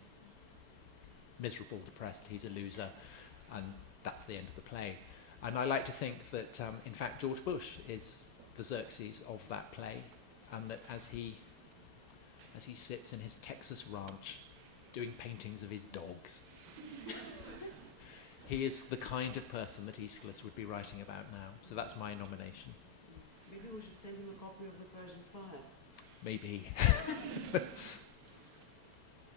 miserable, depressed, he's a loser, and that's the end of the play. And I like to think that, in fact, George Bush is the Xerxes of that play, and that as he sits in his Texas ranch doing paintings of his dogs, he is the kind of person that Aeschylus would be writing about now. So that's my nomination. Maybe we should send him a copy of The Persian Fire. Maybe.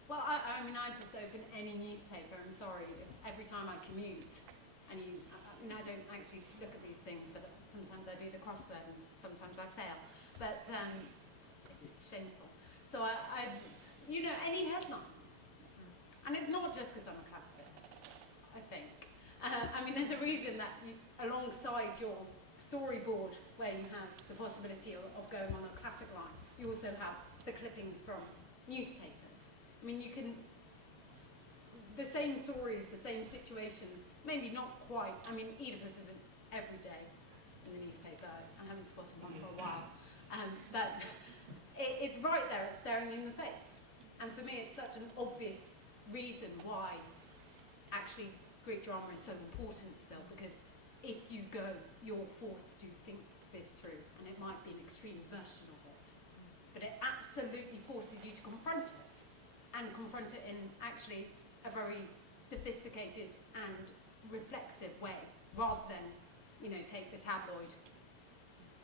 Well, I mean, I just open any newspaper, I'm sorry, every time I commute, and I don't actually look at these things, but sometimes I do the crossword and sometimes I fail. But it's shameful. So any headline. And it's not just because I'm a classicist, I think. I mean, there's a reason that alongside your storyboard, where you have the possibility of going on a classic line, you also have the clippings from newspapers. I mean, the same stories, the same situations, maybe not quite. I mean, Edith isn't every day in the newspaper. I haven't spotted one for a while. But it's right there, it's staring you in the face. And for me, it's such an obvious reason why actually Greek drama is so important still, because if you go, you're forced to think this through, and it might be an extreme version of it. But it absolutely forces you to confront it. And confront it in actually a very sophisticated and reflexive way, rather than, take the tabloid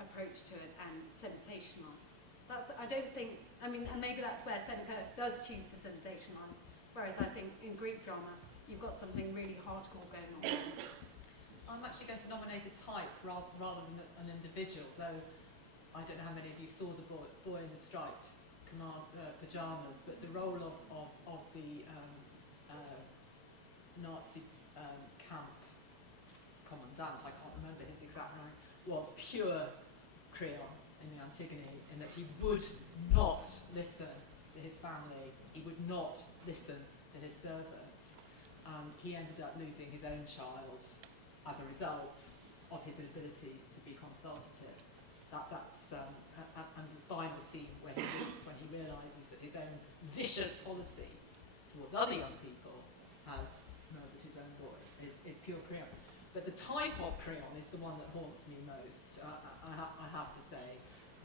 approach to it and sensationalise. And maybe that's where Seneca does choose to sensationalise, whereas I think in Greek drama, you've got something really hardcore going on. I'm actually going to nominate a type rather than an individual, though I don't know how many of you saw the boy in the striped pajamas, but the role of the Nazi camp commandant, I can't remember his exact name, was pure Creon in the Antigone, in that he would not listen to his family, he would not listen to his servants, and he ended up losing his own child as a result of his inability to be consultative. And you find the scene where he weeps when he realises that his own vicious policy towards other young people has murdered his own boy. It's pure Creon. But the type of Creon is the one that haunts me most, I have to say.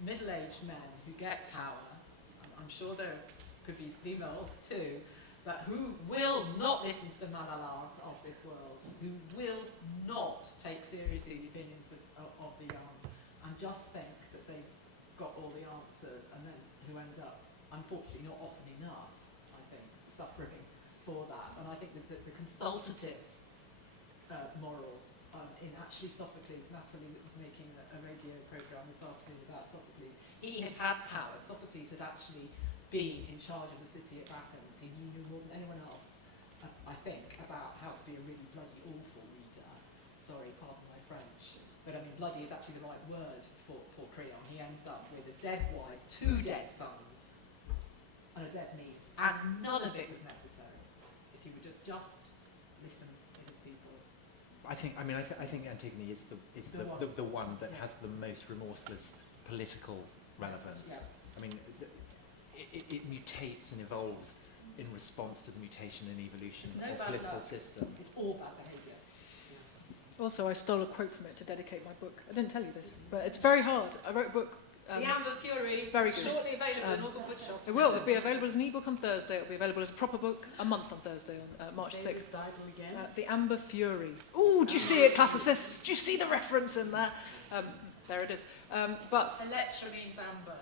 Middle-aged men who get power, and I'm sure there could be females too, but who will not listen to the Malalas of this world, who will not take seriously the opinions of the young, and just think that they've got all the answers, and then who end up, unfortunately not often enough, I think, suffering for that. And I think that the consultative moral in actually Sophocles, Natalie was making a radio programme this afternoon about Sophocles. He had had power. Sophocles had actually been in charge of the city at Athens. He knew more than anyone else, I think, about how to be a really bloody awful reader. Sorry, pardon my French. But I mean, bloody is actually the right word for Creon. He ends up with a dead wife, 2 dead sons, and a dead niece, and none of it was necessary if he would have just listened to his people. I think Antigone is the one that has the most remorseless political relevance. Yeah. I mean, it mutates and evolves in response to the mutation and evolution of political system. It's all bad behaviour. Also, I stole a quote from it to dedicate my book. I didn't tell you this, but it's very hard. I wrote a book. The Amber Fury, it's very good. Shortly available in all the bookshops. It will. It'll be available as an ebook on Thursday. It'll be available as a proper book a month on Thursday, on March 6th. The Amber Fury. Ooh, do you see it, classicists? Do you see the reference in there? There it is. But Electra means amber.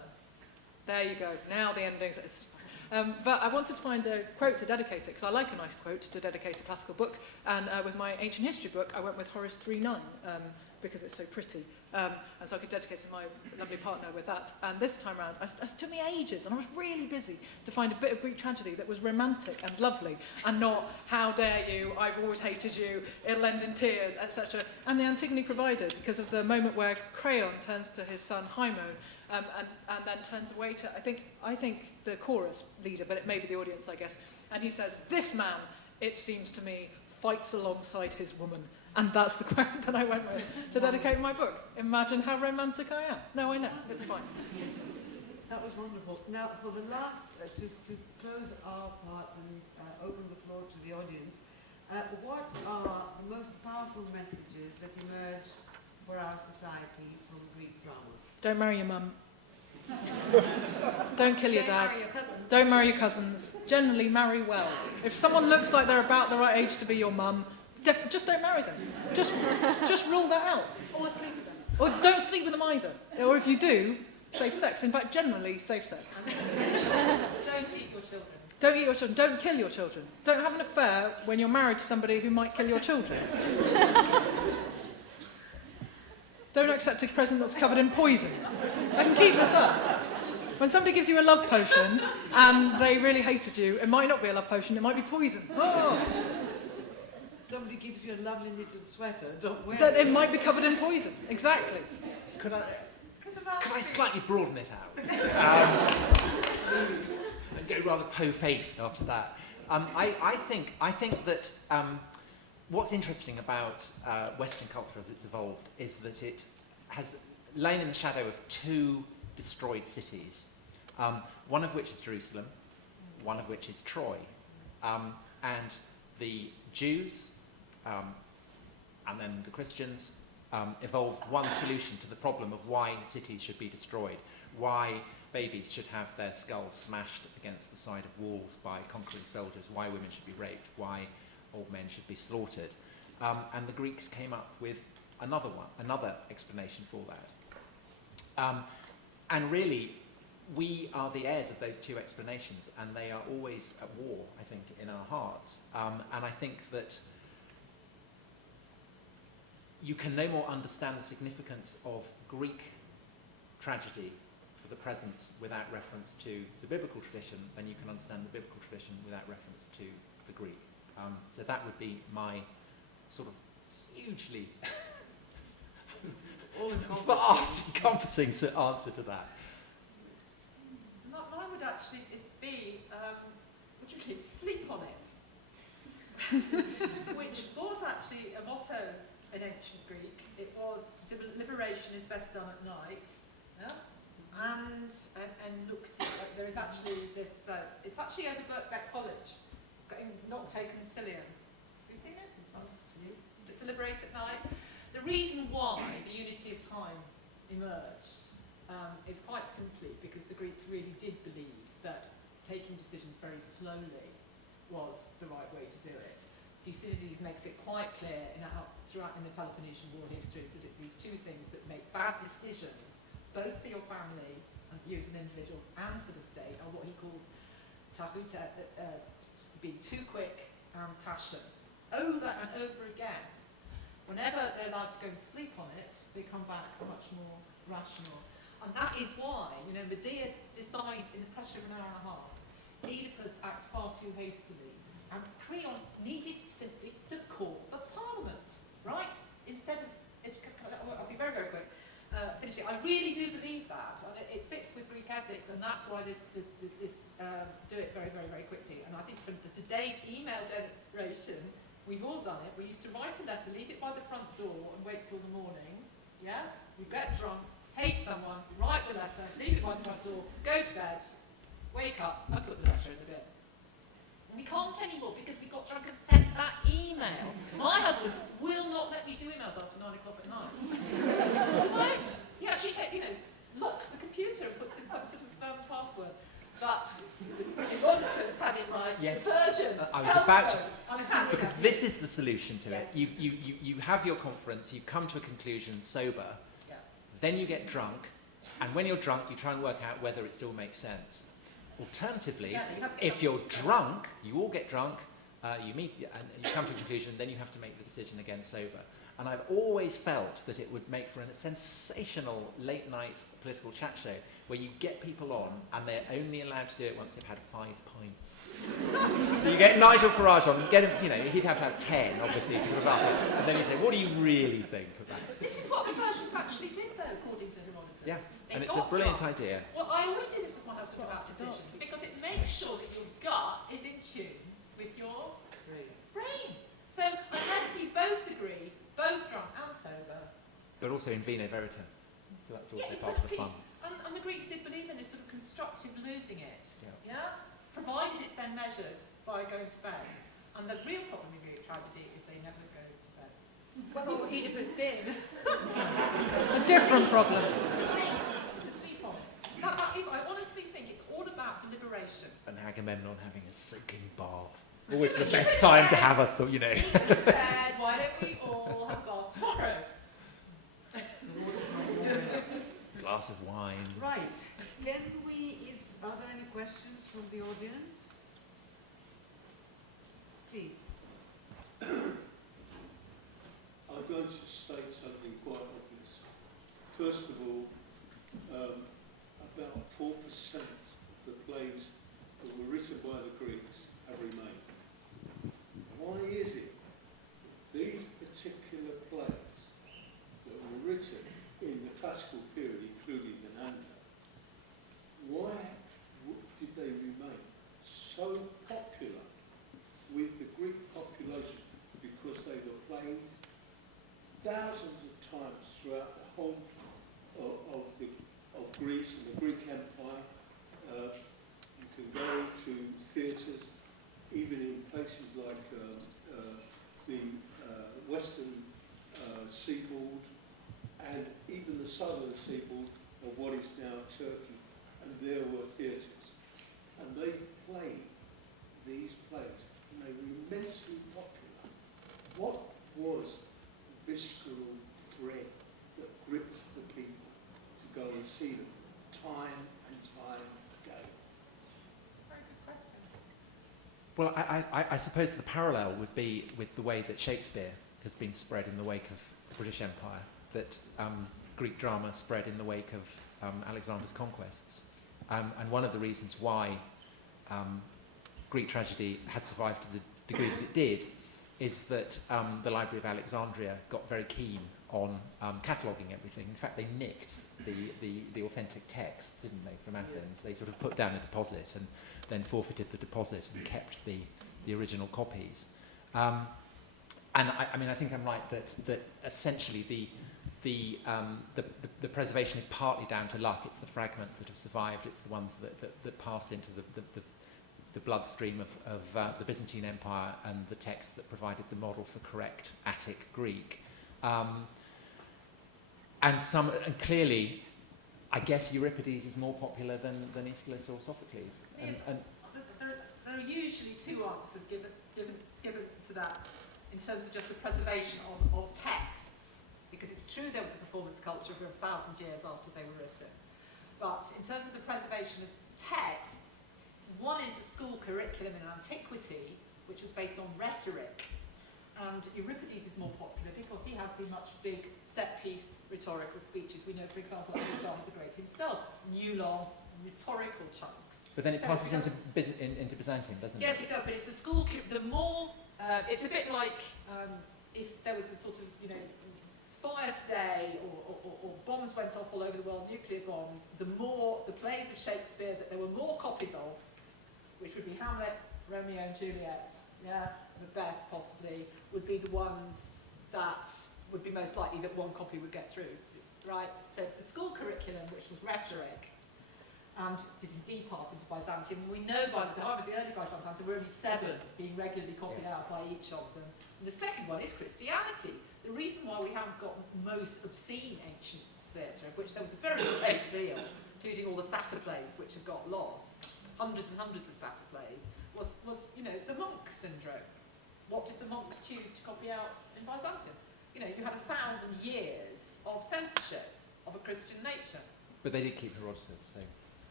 there you go. Now the endings. But I wanted to find a quote to dedicate it, because I like a nice quote to dedicate a classical book. And with my ancient history book, I went with Horace 3.9, because it's so pretty. And so I could dedicate to my lovely partner with that. And this time around, it took me ages, and I was really busy to find a bit of Greek tragedy that was romantic and lovely, and not, how dare you, I've always hated you, it'll end in tears, etc. And the Antigone provided, because of the moment where Creon turns to his son Haemon, and then turns away to, I think the chorus leader, but it may be the audience, I guess, and he says, "This man, it seems to me, fights alongside his woman." And that's the quote that I went with to dedicate my book. Imagine how romantic I am. No, I know, it's fine. That was wonderful. Now, for the last, to close our part and open the floor to the audience, what are the most powerful messages that emerge for our society from Greek drama? Don't marry your mum. Don't kill your dad. Marry your cousins. Don't marry your cousins. Generally, marry well. If someone looks like they're about the right age to be your mum, just don't marry them. Just rule that out. Or sleep with them. Or don't sleep with them either. Or if you do, safe sex. In fact, generally, safe sex. Don't eat your children. Don't eat your children. Don't kill your children. Don't have an affair when you're married to somebody who might kill your children. Don't accept a present that's covered in poison. I can keep this up. When somebody gives you a love potion and they really hated you, it might not be a love potion, it might be poison. Oh. Somebody gives you a lovely knitted sweater, don't wear That it might be covered in poison. Exactly. Could I slightly broaden it out? And go rather po-faced after that. I think that what's interesting about Western culture as it's evolved is that it has lain in the shadow of 2 destroyed cities, one of which is Jerusalem, one of which is Troy. And the Jews and then the Christians evolved one solution to the problem of why cities should be destroyed, why babies should have their skulls smashed against the side of walls by conquering soldiers, why women should be raped, why old men should be slaughtered. And the Greeks came up with another explanation for that. And really, we are the heirs of those 2 explanations, and they are always at war, I think, in our hearts. And I think that you can no more understand the significance of Greek tragedy for the present without reference to the biblical tradition than you can understand the biblical tradition without reference to the Greek. So that would be my sort of hugely All-encompassing. vast, encompassing answer to that. Mine would actually be, sleep on it. Which was actually a motto in ancient Greek. It was, liberation is best done at night. Yeah? And looked at, there is actually this, it's actually over Birkbeck College, in Nocte Concilium. Have you seen it? To liberate at night. The reason why the unity of time emerged is quite simply because the Greeks really did believe that taking decisions very slowly was the right way to do it. Thucydides makes it quite clear throughout in the Peloponnesian War histories that these two things that make bad decisions, both for your family and for you as an individual and for the state, are what he calls tahuta, being too quick and passion. Over and over again. Whenever they're allowed to go and sleep on it, they come back much more rational. And that is why, Medea decides in the pressure of an hour and a half. Oedipus acts far too hastily. And Creon needed simply to call the parliament, right? Instead of, I'll be very, very quick, finishing. I really do believe that. And it fits with Greek ethics, and that's why this do it very, very, very quickly. And I think for today's email generation, we've all done it. We used to write a letter, leave it by the front door, and wait till the morning. Yeah? You get drunk, hate someone, write the letter, leave it by the front door, go to bed, wake up, and put the letter in the bin. And we can't anymore because we got drunk and sent that email. My husband will not let me do emails after 9 o'clock at night. He won't. He actually locks the computer and puts in some sort of password. But Herodotus had it right. Yes. Persians. I was about to, I was happy because about this is the solution to Yes. it. You have your conference, you come to a conclusion sober, Yeah. then you get drunk, and when you're drunk, you try and work out whether it still makes sense. Alternatively, Yeah, you have to if you're drunk, you all get drunk, you meet and you come to a conclusion, then you have to make the decision again sober. And I've always felt that it would make for a sensational late-night political chat show where you get people on and they're only allowed to do it once they've had 5 pints. So you get Nigel Farage on, get him, he'd have to have 10, obviously, to sort of up it. And then you say, what do you really think about it? This is what the Persians actually did, though, according to Herodotus. Yeah, They and it's a got brilliant drunk. idea. Well, I always say this with my husband about decisions, because it makes sure that your gut is in tune with your brain. So unless you both agree, both drunk and sober. But also in vino veritas. So that's also Yeah, part of the exactly. fun. And the Greeks did believe in this sort of constructive losing it. Yeah. Yeah? Provided it's then measured by going to bed. And the real problem in Greek tragedy is they never go to bed. Well, Oedipus did. A different problem. To sleep on it. That is, I honestly think it's all about deliberation. And Agamemnon having a soaking bath. Always the best time to have a thought, He said, why don't we all have bath tomorrow? glass of wine. Right. Are there any questions from the audience? Please. I'm going to state something quite obvious. First of all, about 4% of the plays that were written by the Greeks have remained. Why is it these particular plays that were written in the classical period, including Menander, why did they remain so popular with the Greek population? Because they were played thousands of times throughout the whole of Greece and the Greek Empire. You can go to theatres, even in places like the western seaboard and even the southern seaboard of what is now Turkey, and there were theatres. And they played these plays, and they were immensely popular. What was the visceral thread that gripped the people to go and see them time and time again? Very good question. Well, I suppose the parallel would be with the way that Shakespeare has been spread in the wake of the British Empire, that Greek drama spread in the wake of Alexander's conquests. And one of the reasons why Greek tragedy has survived to the degree that it did is that the Library of Alexandria got very keen on cataloguing everything. In fact, they nicked the authentic texts, didn't they, from Athens? They sort of put down a deposit and then forfeited the deposit and kept the original copies. And I mean, I think I'm right that essentially the preservation is partly down to luck. It's the fragments that have survived. It's the ones that passed into the bloodstream of the Byzantine Empire and the text that provided the model for correct Attic Greek. And clearly, I guess Euripides is more popular than Aeschylus or Sophocles. And there are usually two answers given to that in terms of just the preservation of texts, because it's true there was a performance culture for 1,000 years after they were written. But in terms of the preservation of texts, one is the school curriculum in antiquity, which was based on rhetoric. And Euripides is more popular because he has the much big set-piece rhetorical speeches. We know, for example, Alexander the Great himself knew long rhetorical chunks. but then it passes into Byzantium, doesn't it? Yes, it does, but it's the school, the more, it's a bit like if there was a sort of, fire today or bombs went off all over the world, nuclear bombs, the plays of Shakespeare that there were more copies of, which would be Hamlet, Romeo and Juliet, Macbeth possibly, would be the ones that would be most likely that one copy would get through, right? So it's the school curriculum, which was rhetoric, and did indeed pass into Byzantium. And we know by the time of the early Byzantines there were only 7 being regularly copied out by each of them. And the second one is Christianity. The reason why we haven't got most obscene ancient theatre, of which there was a very great deal, including all the satyr plays which have got lost, hundreds and hundreds of satyr plays, was the monk syndrome. What did the monks choose to copy out in Byzantium? You had 1,000 years of censorship of a Christian nature. But they did keep Herodotus, so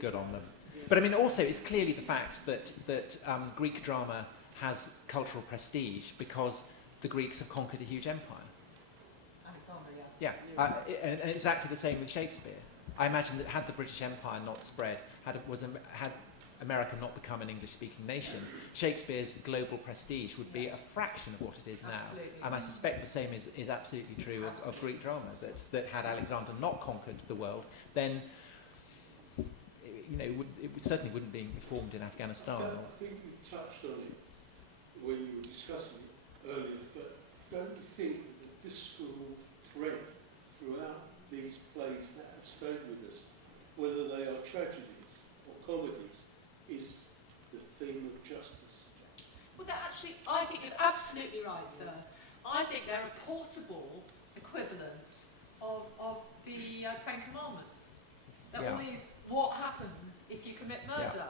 good on them. But I mean, also, it's clearly the fact that Greek drama has cultural prestige because the Greeks have conquered a huge empire. Alexander, Yeah, and exactly the same with Shakespeare. I imagine that had the British Empire not spread, had America not become an English-speaking nation, Shakespeare's global prestige would be a fraction of what it is now. Absolutely. And I suspect the same is absolutely true of Greek drama, that had Alexander not conquered the world, then it certainly wouldn't be performed in Afghanistan. I think you touched on it when you were discussing it earlier, but don't you think that the visceral thread throughout these plays that have stayed with us, whether they are tragedies or comedies, is the theme of justice? Well, I think you're absolutely right, sir. I think they're a portable equivalent of the Ten Commandments. They're always, what happens if you commit murder?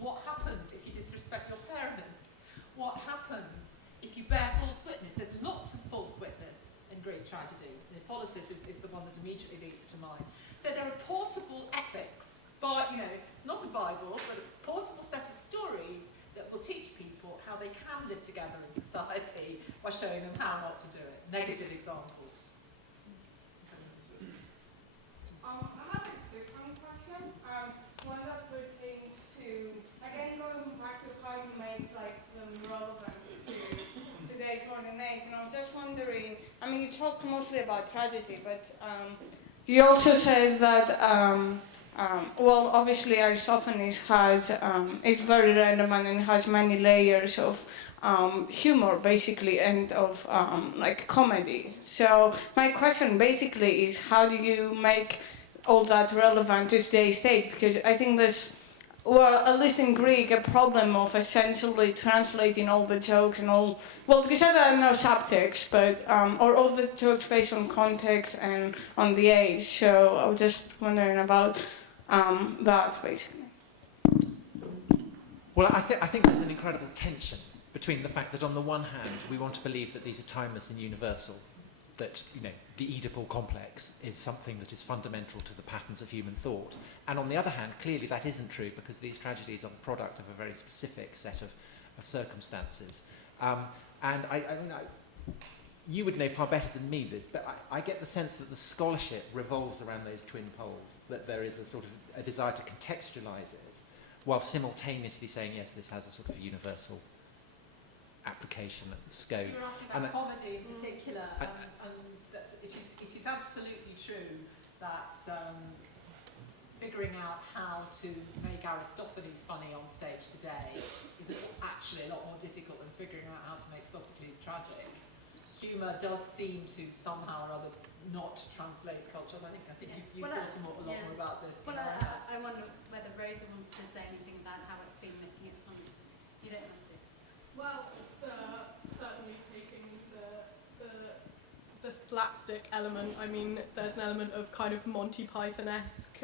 What happens if you disrespect your parents? What happens if you bear false witness? There's lots of false witness in Greek tragedy. Hippolytus is the one that immediately leads to mind. So there are portable ethics, not a Bible, but a portable set of stories that will teach people how they can live together in society by showing them how not to do it. Negative examples. I have a different question. One that pertains to, again, going back to how you make them relevant to today's modern age. And I'm just wondering, I mean, you talked mostly about tragedy, but you also said that, well, obviously Aristophanes is very relevant and has many layers of humor, basically, and of comedy. So my question basically is, how do you make all that relevant to today's state? Because I think there's, well, at least in Greek, a problem of essentially translating all the jokes and all, well, because there are no subtext, but, or all the jokes based on context and on the age. So I was just wondering about that, basically. Well, I think there's an incredible tension between the fact that on the one hand, we want to believe that these are timeless and universal, that, the Oedipal complex is something that is fundamental to the patterns of human thought. And on the other hand, clearly that isn't true because these tragedies are the product of a very specific set of circumstances. And you would know far better than me this, but I get the sense that the scholarship revolves around those twin poles, that there is a sort of a desire to contextualize it, while simultaneously saying, yes, this has a sort of universal application and scope. You were asking about comedy in particular, and that it is absolutely true that figuring out how to make Aristophanes funny on stage today is actually a lot more difficult than figuring out how to make Sophocles tragic. Humour does seem to somehow or other not translate culture. I think you've thought a lot more about this. Well, I wonder whether Rosie wanted to say anything about how it's been making it funny. You don't have to. Well, certainly taking the slapstick element. I mean, there's an element of kind of Monty Python-esque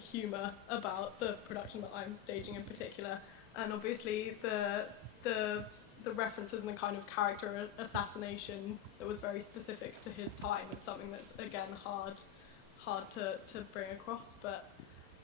humour about the production that I'm staging in particular, and obviously the references and the kind of character assassination that was very specific to his time is something that's again hard to bring across, but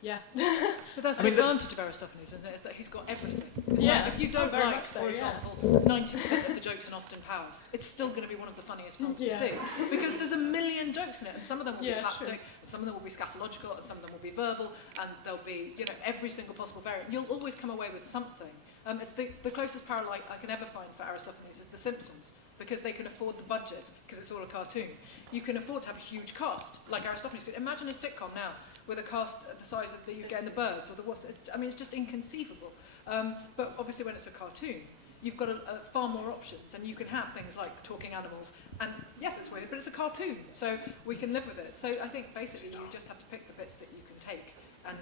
yeah. But that's the advantage of Aristophanes, isn't it? Is that he's got everything. It's like if you don't like, for example, 90% of the jokes in Austin Powers, it's still going to be one of the funniest films you see. Because there's a million jokes in it, and some of them will be slapstick, and some of them will be scatological, and some of them will be verbal, and there'll be, you know, every single possible variant. You'll always come away with something. It's the closest parallel I can ever find for Aristophanes is The Simpsons, because they can afford the budget, because it's all a cartoon. You can afford to have a huge cast, like Aristophanes could. Imagine a sitcom now, with a cast the size of that you get in The Birds or the Wasps. I mean, it's just inconceivable. But obviously when it's a cartoon, you've got far more options, and you can have things like talking animals. And yes, it's weird, but it's a cartoon, so we can live with it. So I think basically you just have to pick the bits that you can take and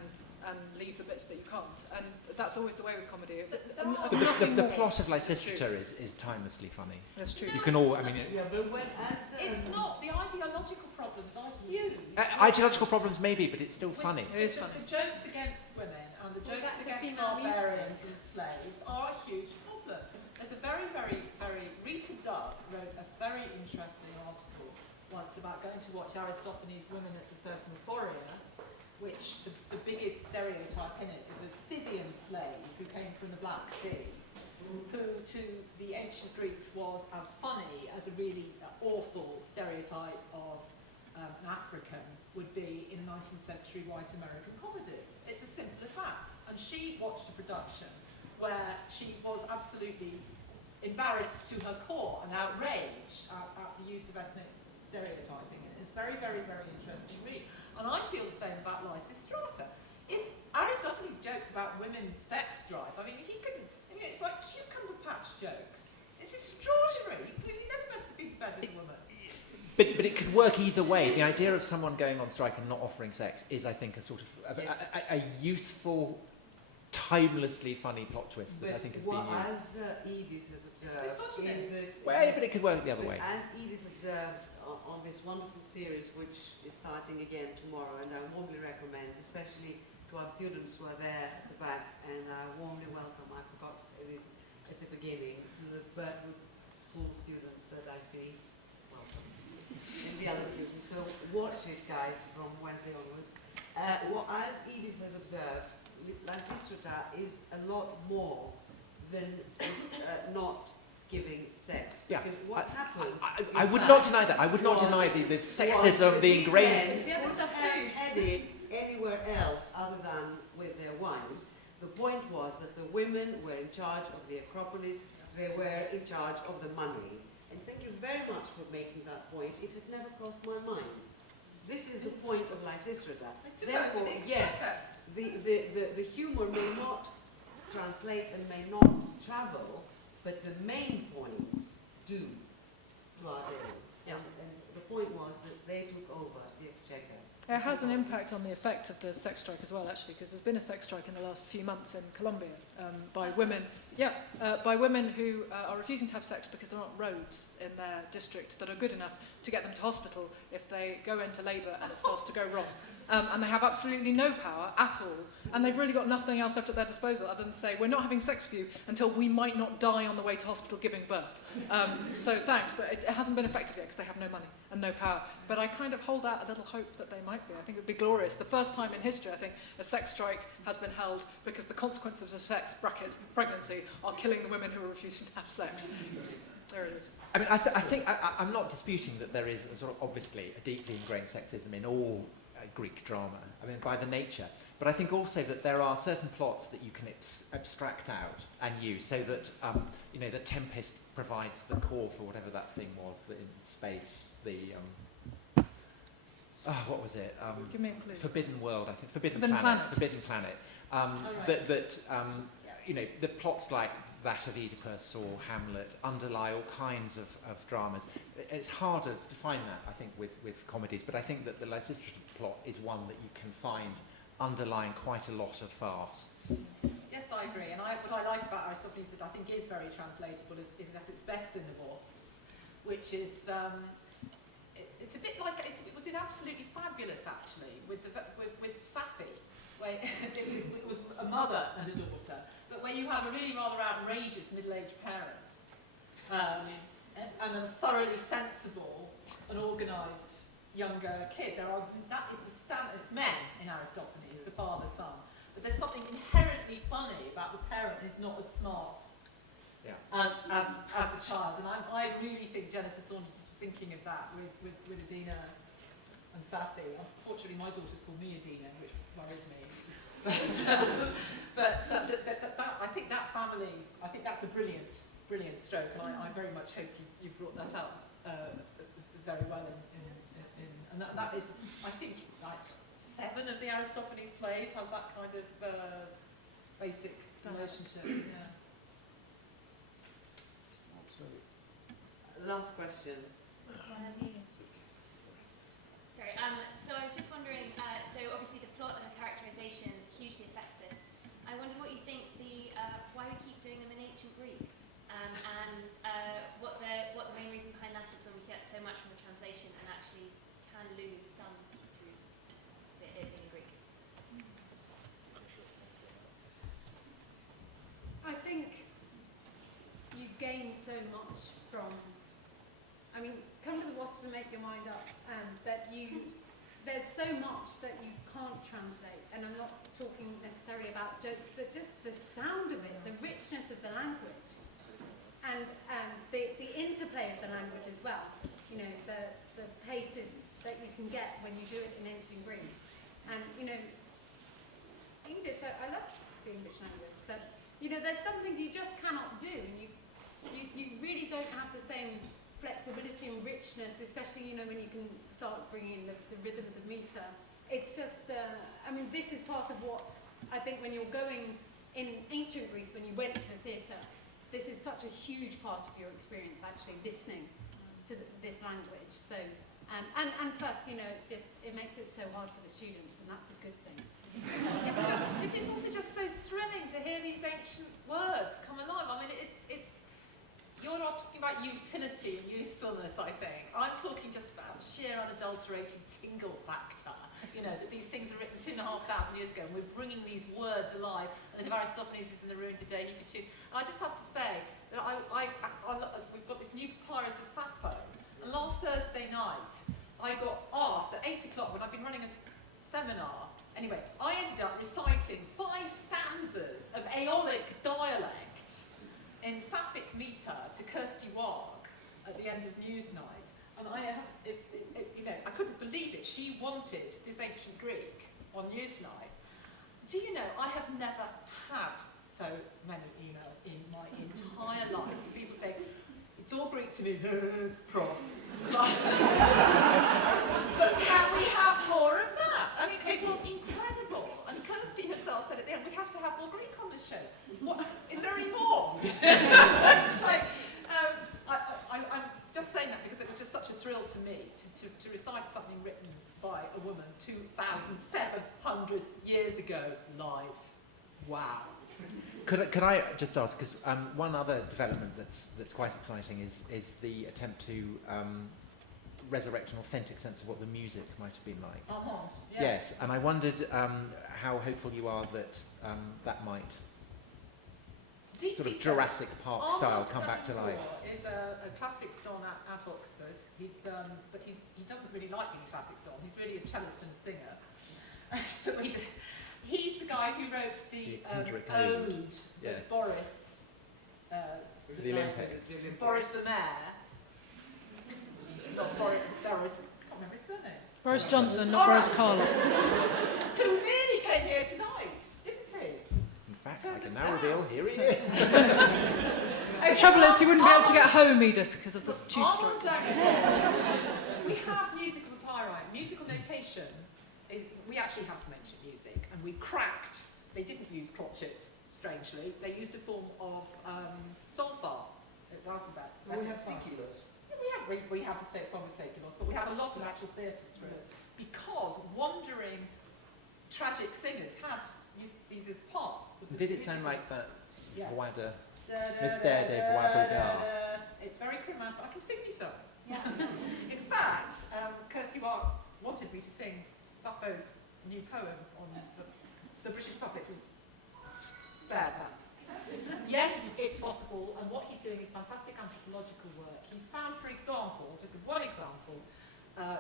leave the bits that you can't. And that's always the way with comedy. The plot of Lysistrata is timelessly funny. That's true. You can all, I mean... but when it's not. The ideological problems are huge. Ideological problems maybe, but it's still funny. It is funny. The jokes against women and the jokes against barbarians and slaves are a huge problem. There's a very, very, very... Rita Dove wrote a very interesting article once about going to watch Aristophanes' Women at the Thesmophoria, which the biggest stereotype in it is a Scythian slave who came from the Black Sea, who to the ancient Greeks was as funny as a really awful stereotype of an African would be in a 19th century white American comedy. It's as simple as that. And she watched a production where she was absolutely embarrassed to her core and outraged at the use of ethnic stereotyping. And it's very, very, very interesting read. And I feel the same about Lysistrata. If Aristophanes jokes about women's sex drive, I mean, it's like cucumber patch jokes. It's extraordinary. He never meant to be to bed with a woman. But it could work either way. The idea of someone going on strike and not offering sex is, I think, a sort of a useful, timelessly funny plot twist that I think has been used. As Edith has observed, but it could work the other way. As Edith observed on this wonderful series, which is starting again tomorrow, and I warmly recommend, especially to our students who are there at the back, and I warmly welcome, I forgot to say this at the beginning, the Birdwood School students that I see, welcome, and the other students. So watch it, guys, from Wednesday onwards. As Edith has observed, Lysistrata is a lot more than not giving sex. Because what happened... I would not deny that. I would not deny the sexism, the ingrained... It's the other stuff too. Headed anywhere else other than with their wives. The point was that the women were in charge of the Acropolis. They were in charge of the money. And thank you very much for making that point. It had never crossed my mind. This is the point of Lysistrata. Therefore, yes, the humor may not translate and may not travel, but the main points do to our days. And the point was that they took over the exchequer. It has an impact on the effect of the sex strike as well, actually, because there's been a sex strike in the last few months in Colombia by women. By women who are refusing to have sex because there aren't roads in their district that are good enough to get them to hospital if they go into labour and it starts to go wrong. And they have absolutely no power at all, and they've really got nothing else left at their disposal other than say, we're not having sex with you until we might not die on the way to hospital giving birth. So thanks, but it hasn't been effective yet because they have no money and no power. But I kind of hold out a little hope that they might be. I think it would be glorious. The first time in history, I think, a sex strike has been held because the consequences of sex, brackets, pregnancy, are killing the women who are refusing to have sex. There it is. I mean, I'm not disputing that there is sort of obviously a deeply ingrained sexism in all Greek drama, I mean, by the nature. But I think also that there are certain plots that you can abstract out and use, so that, the Tempest provides the core for whatever that thing was that in space, the what was it? Give me a clue. Forbidden World, I think. Forbidden Planet. Planet. Forbidden Planet. right. The plots like that of Oedipus or Hamlet underlie all kinds of dramas. It's harder to find that, I think, with comedies, but I think that the Lysistrate plot is one that you can find underlying quite a lot of farce. Yes, I agree. And what I like about Aristophanes that I think is very translatable is that it's best in the wasps, which is it's a bit like it was absolutely fabulous actually with Sapphi, where it was a mother and a daughter, but where you have a really rather outrageous middle-aged parent and a thoroughly sensible and organised younger kid. That is the standard. It's men in Aristophanes, the father-son. But there's something inherently funny about the parent who's not as smart as the child. And I really think Jennifer Saunders was thinking of that with Adina and Sapphi. Unfortunately, my daughters call me Adina, which worries me. But I think that family, I think that's a brilliant stroke. And I very much hope you brought that up very well and that is, I think, like 7 of the Aristophanes plays has that kind of basic relationship. Yeah. Last question. Sorry, so I was just wondering, so obviously the plot and the characterization hugely affects us. I wonder what you think why we keep doing them in ancient Greek, and what the main reason behind that is when we get so much from the translation and actually can lose some through it in Greek. I think you gain so much from, I mean, come to the Wasps and make your mind up, there's so much that you can't translate, and I'm not talking necessarily about jokes, but just the sound of it, the richness of the language, and the interplay of the language as well, you know, the pace that you can get when you do it in ancient Greek. And, you know, English, I love the English language, but, you know, there's some things you just cannot do, and you really don't have the same flexibility and richness, especially, you know, when you can start bringing in the rhythms of meter. It's just, I mean, this is part of what I think when you're going in ancient Greece, when you went to the theatre, this is such a huge part of your experience, actually, listening to this language. So, and plus, you know, it makes it so hard for the students, and that's a good thing. It is also just so thrilling to hear these ancient words come alive. I mean, you're not talking about utility and usefulness, I think. I'm talking just about sheer unadulterated tingle factor. You know, that these things are written 2,500 years ago, and we're bringing these words alive, and that if Aristophanes is in the room today, you could choose. And I just have to say that we've got this new papyrus of Sappho, and last Thursday night, I got asked at 8 o'clock when I've been running a seminar. Anyway, I ended up reciting 5 stanzas of Aeolic dialect in Sapphic meter to Kirsty Wag at the end of Newsnight, and I couldn't believe it. She wanted this ancient Greek on Newsnight. Do you know, I have never had so many emails in my entire life. People say, it's all Greek to me, prof. But can we have more of that? I mean, it was incredible. And Kirsty herself said at the end, we have to have more Greek on this show. What, is there any more? It's like, I'm just saying that because it was just such a thrill to me to recite something written by a woman 2,700 years ago live. Wow. Could I just ask, because one other development that's quite exciting is the attempt to resurrect an authentic sense of what the music might have been like. Armand, Yes, and I wondered how hopeful you are that that might sort of Jurassic Park style come back to life. Is a classics don at Oxford. But he doesn't really like being a classics don. He's really a cellist and singer. So he's the guy who wrote the ode that Boris for the Olympics. Boris the Mayor. Not Boris. I can't remember his surname. Boris Johnson, not Boris Karloff. Who nearly came here tonight, didn't he? In fact, I can now reveal, here he is. The trouble is, you wouldn't be able to get home, Edith, because of the tube strike. We have musical papyri, musical notation we actually have some ancient music, and we cracked. They didn't use crotchets, strangely. They used a form of solfa. It's alphabet. We have siculars. We have the song of seculars, but we have a lot of actual theatres through it, because wandering tragic singers had these as parts. Did it sound like that? Yes. Voix de Mystère des Voix Bulgares. It's very chromatic. I can sing you some. Yeah. In fact, Kirsty wanted me to sing Sappho's new poem on the British puppets. Spare that. Yes, it's possible, and what he's doing is fantastic anthropological work. He's found, for example, just one example,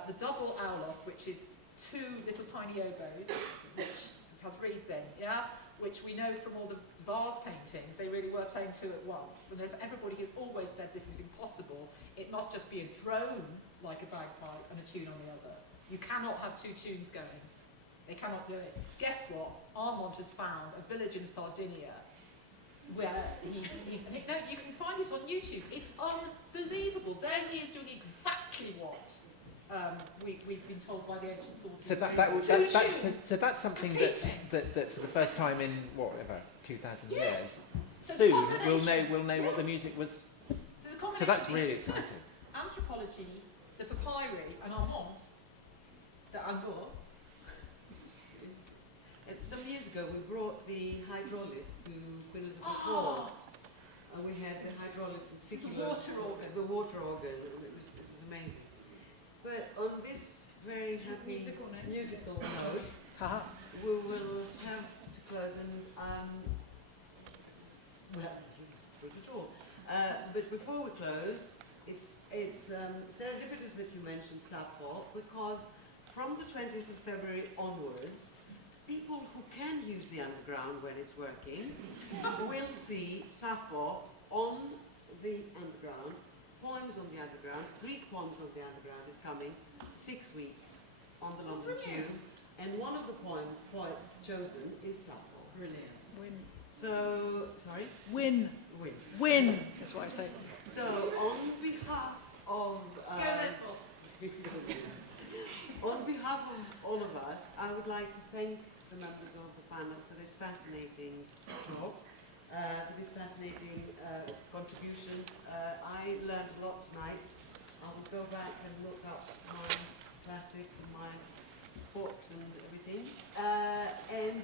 the double aulos, which is two little tiny oboes, which has reeds in, yeah? Which we know from all the vase paintings, they really were playing two at once. And if everybody has always said this is impossible, it must just be a drone like a bagpipe and a tune on the other. You cannot have two tunes going. They cannot do it. Guess what? Armand has found a village in Sardinia where you can find it on YouTube. It's unbelievable. There he is doing exactly what we've been told by the ancient sources. So that's something that for the first time in about 2,000 Yes. years, So soon we'll know what the music was. So that's really exciting. Anthropology, the papyri, and Armand, the Angor. Some years ago, we brought the hydraulis to Queen Elizabeth Hall. And we had the hydraulis and sicular. The water organ. It was amazing. But on this very happy musical note, we will have to close, and we haven't put it all. But before we close, it's serendipitous that you mentioned Safra, because from the 20th of February onwards, people who can use the underground when it's working will see Safra on the underground. Poems on the underground, Greek poems on the underground is coming 6 weeks on the London Tube, and one of the poets chosen is Safra. Brilliant. Win. So, sorry? Win. Win. Win, is what I say. So, on behalf of on behalf of all of us, I would like to thank the members of the panel for this fascinating talk. These fascinating contributions. I learned a lot tonight. I will go back and look up my classics and my books and everything. And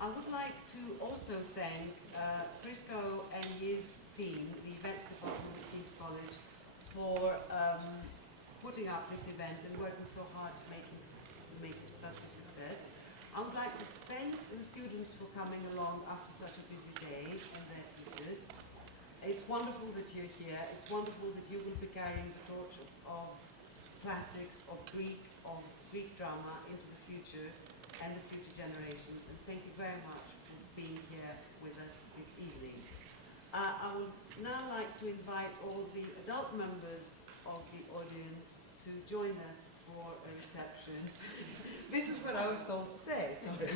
I would like to also thank Prisco and his team, the events department at King's College, for putting up this event and working so hard to make it such a success. I would like to thank the students for coming along after such a busy day and their teachers. It's wonderful that you're here. It's wonderful that you will be carrying the torch of classics, of Greek drama into the future and the future generations. And thank you very much for being here with us this evening. I would now like to invite all the adult members of the audience to join us for a reception. This is what I was told to say, sorry.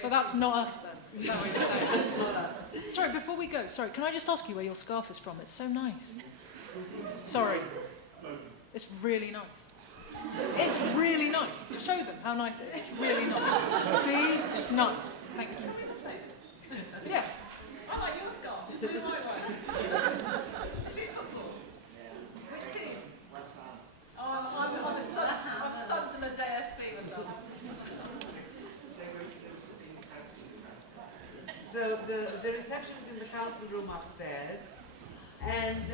So that's not us then? Is that what you're saying? That's not us. Sorry, before we go, can I just ask you where your scarf is from? It's so nice. Sorry. It's really nice. It's really nice. To show them how nice it is. It's really nice. See? It's nice. Thank you. Yeah. I like your scarf. Blue and white one. Is it football? Yeah. Which team? West Ham. I'm a Sunderland AFC myself. So the reception is in the council room upstairs, and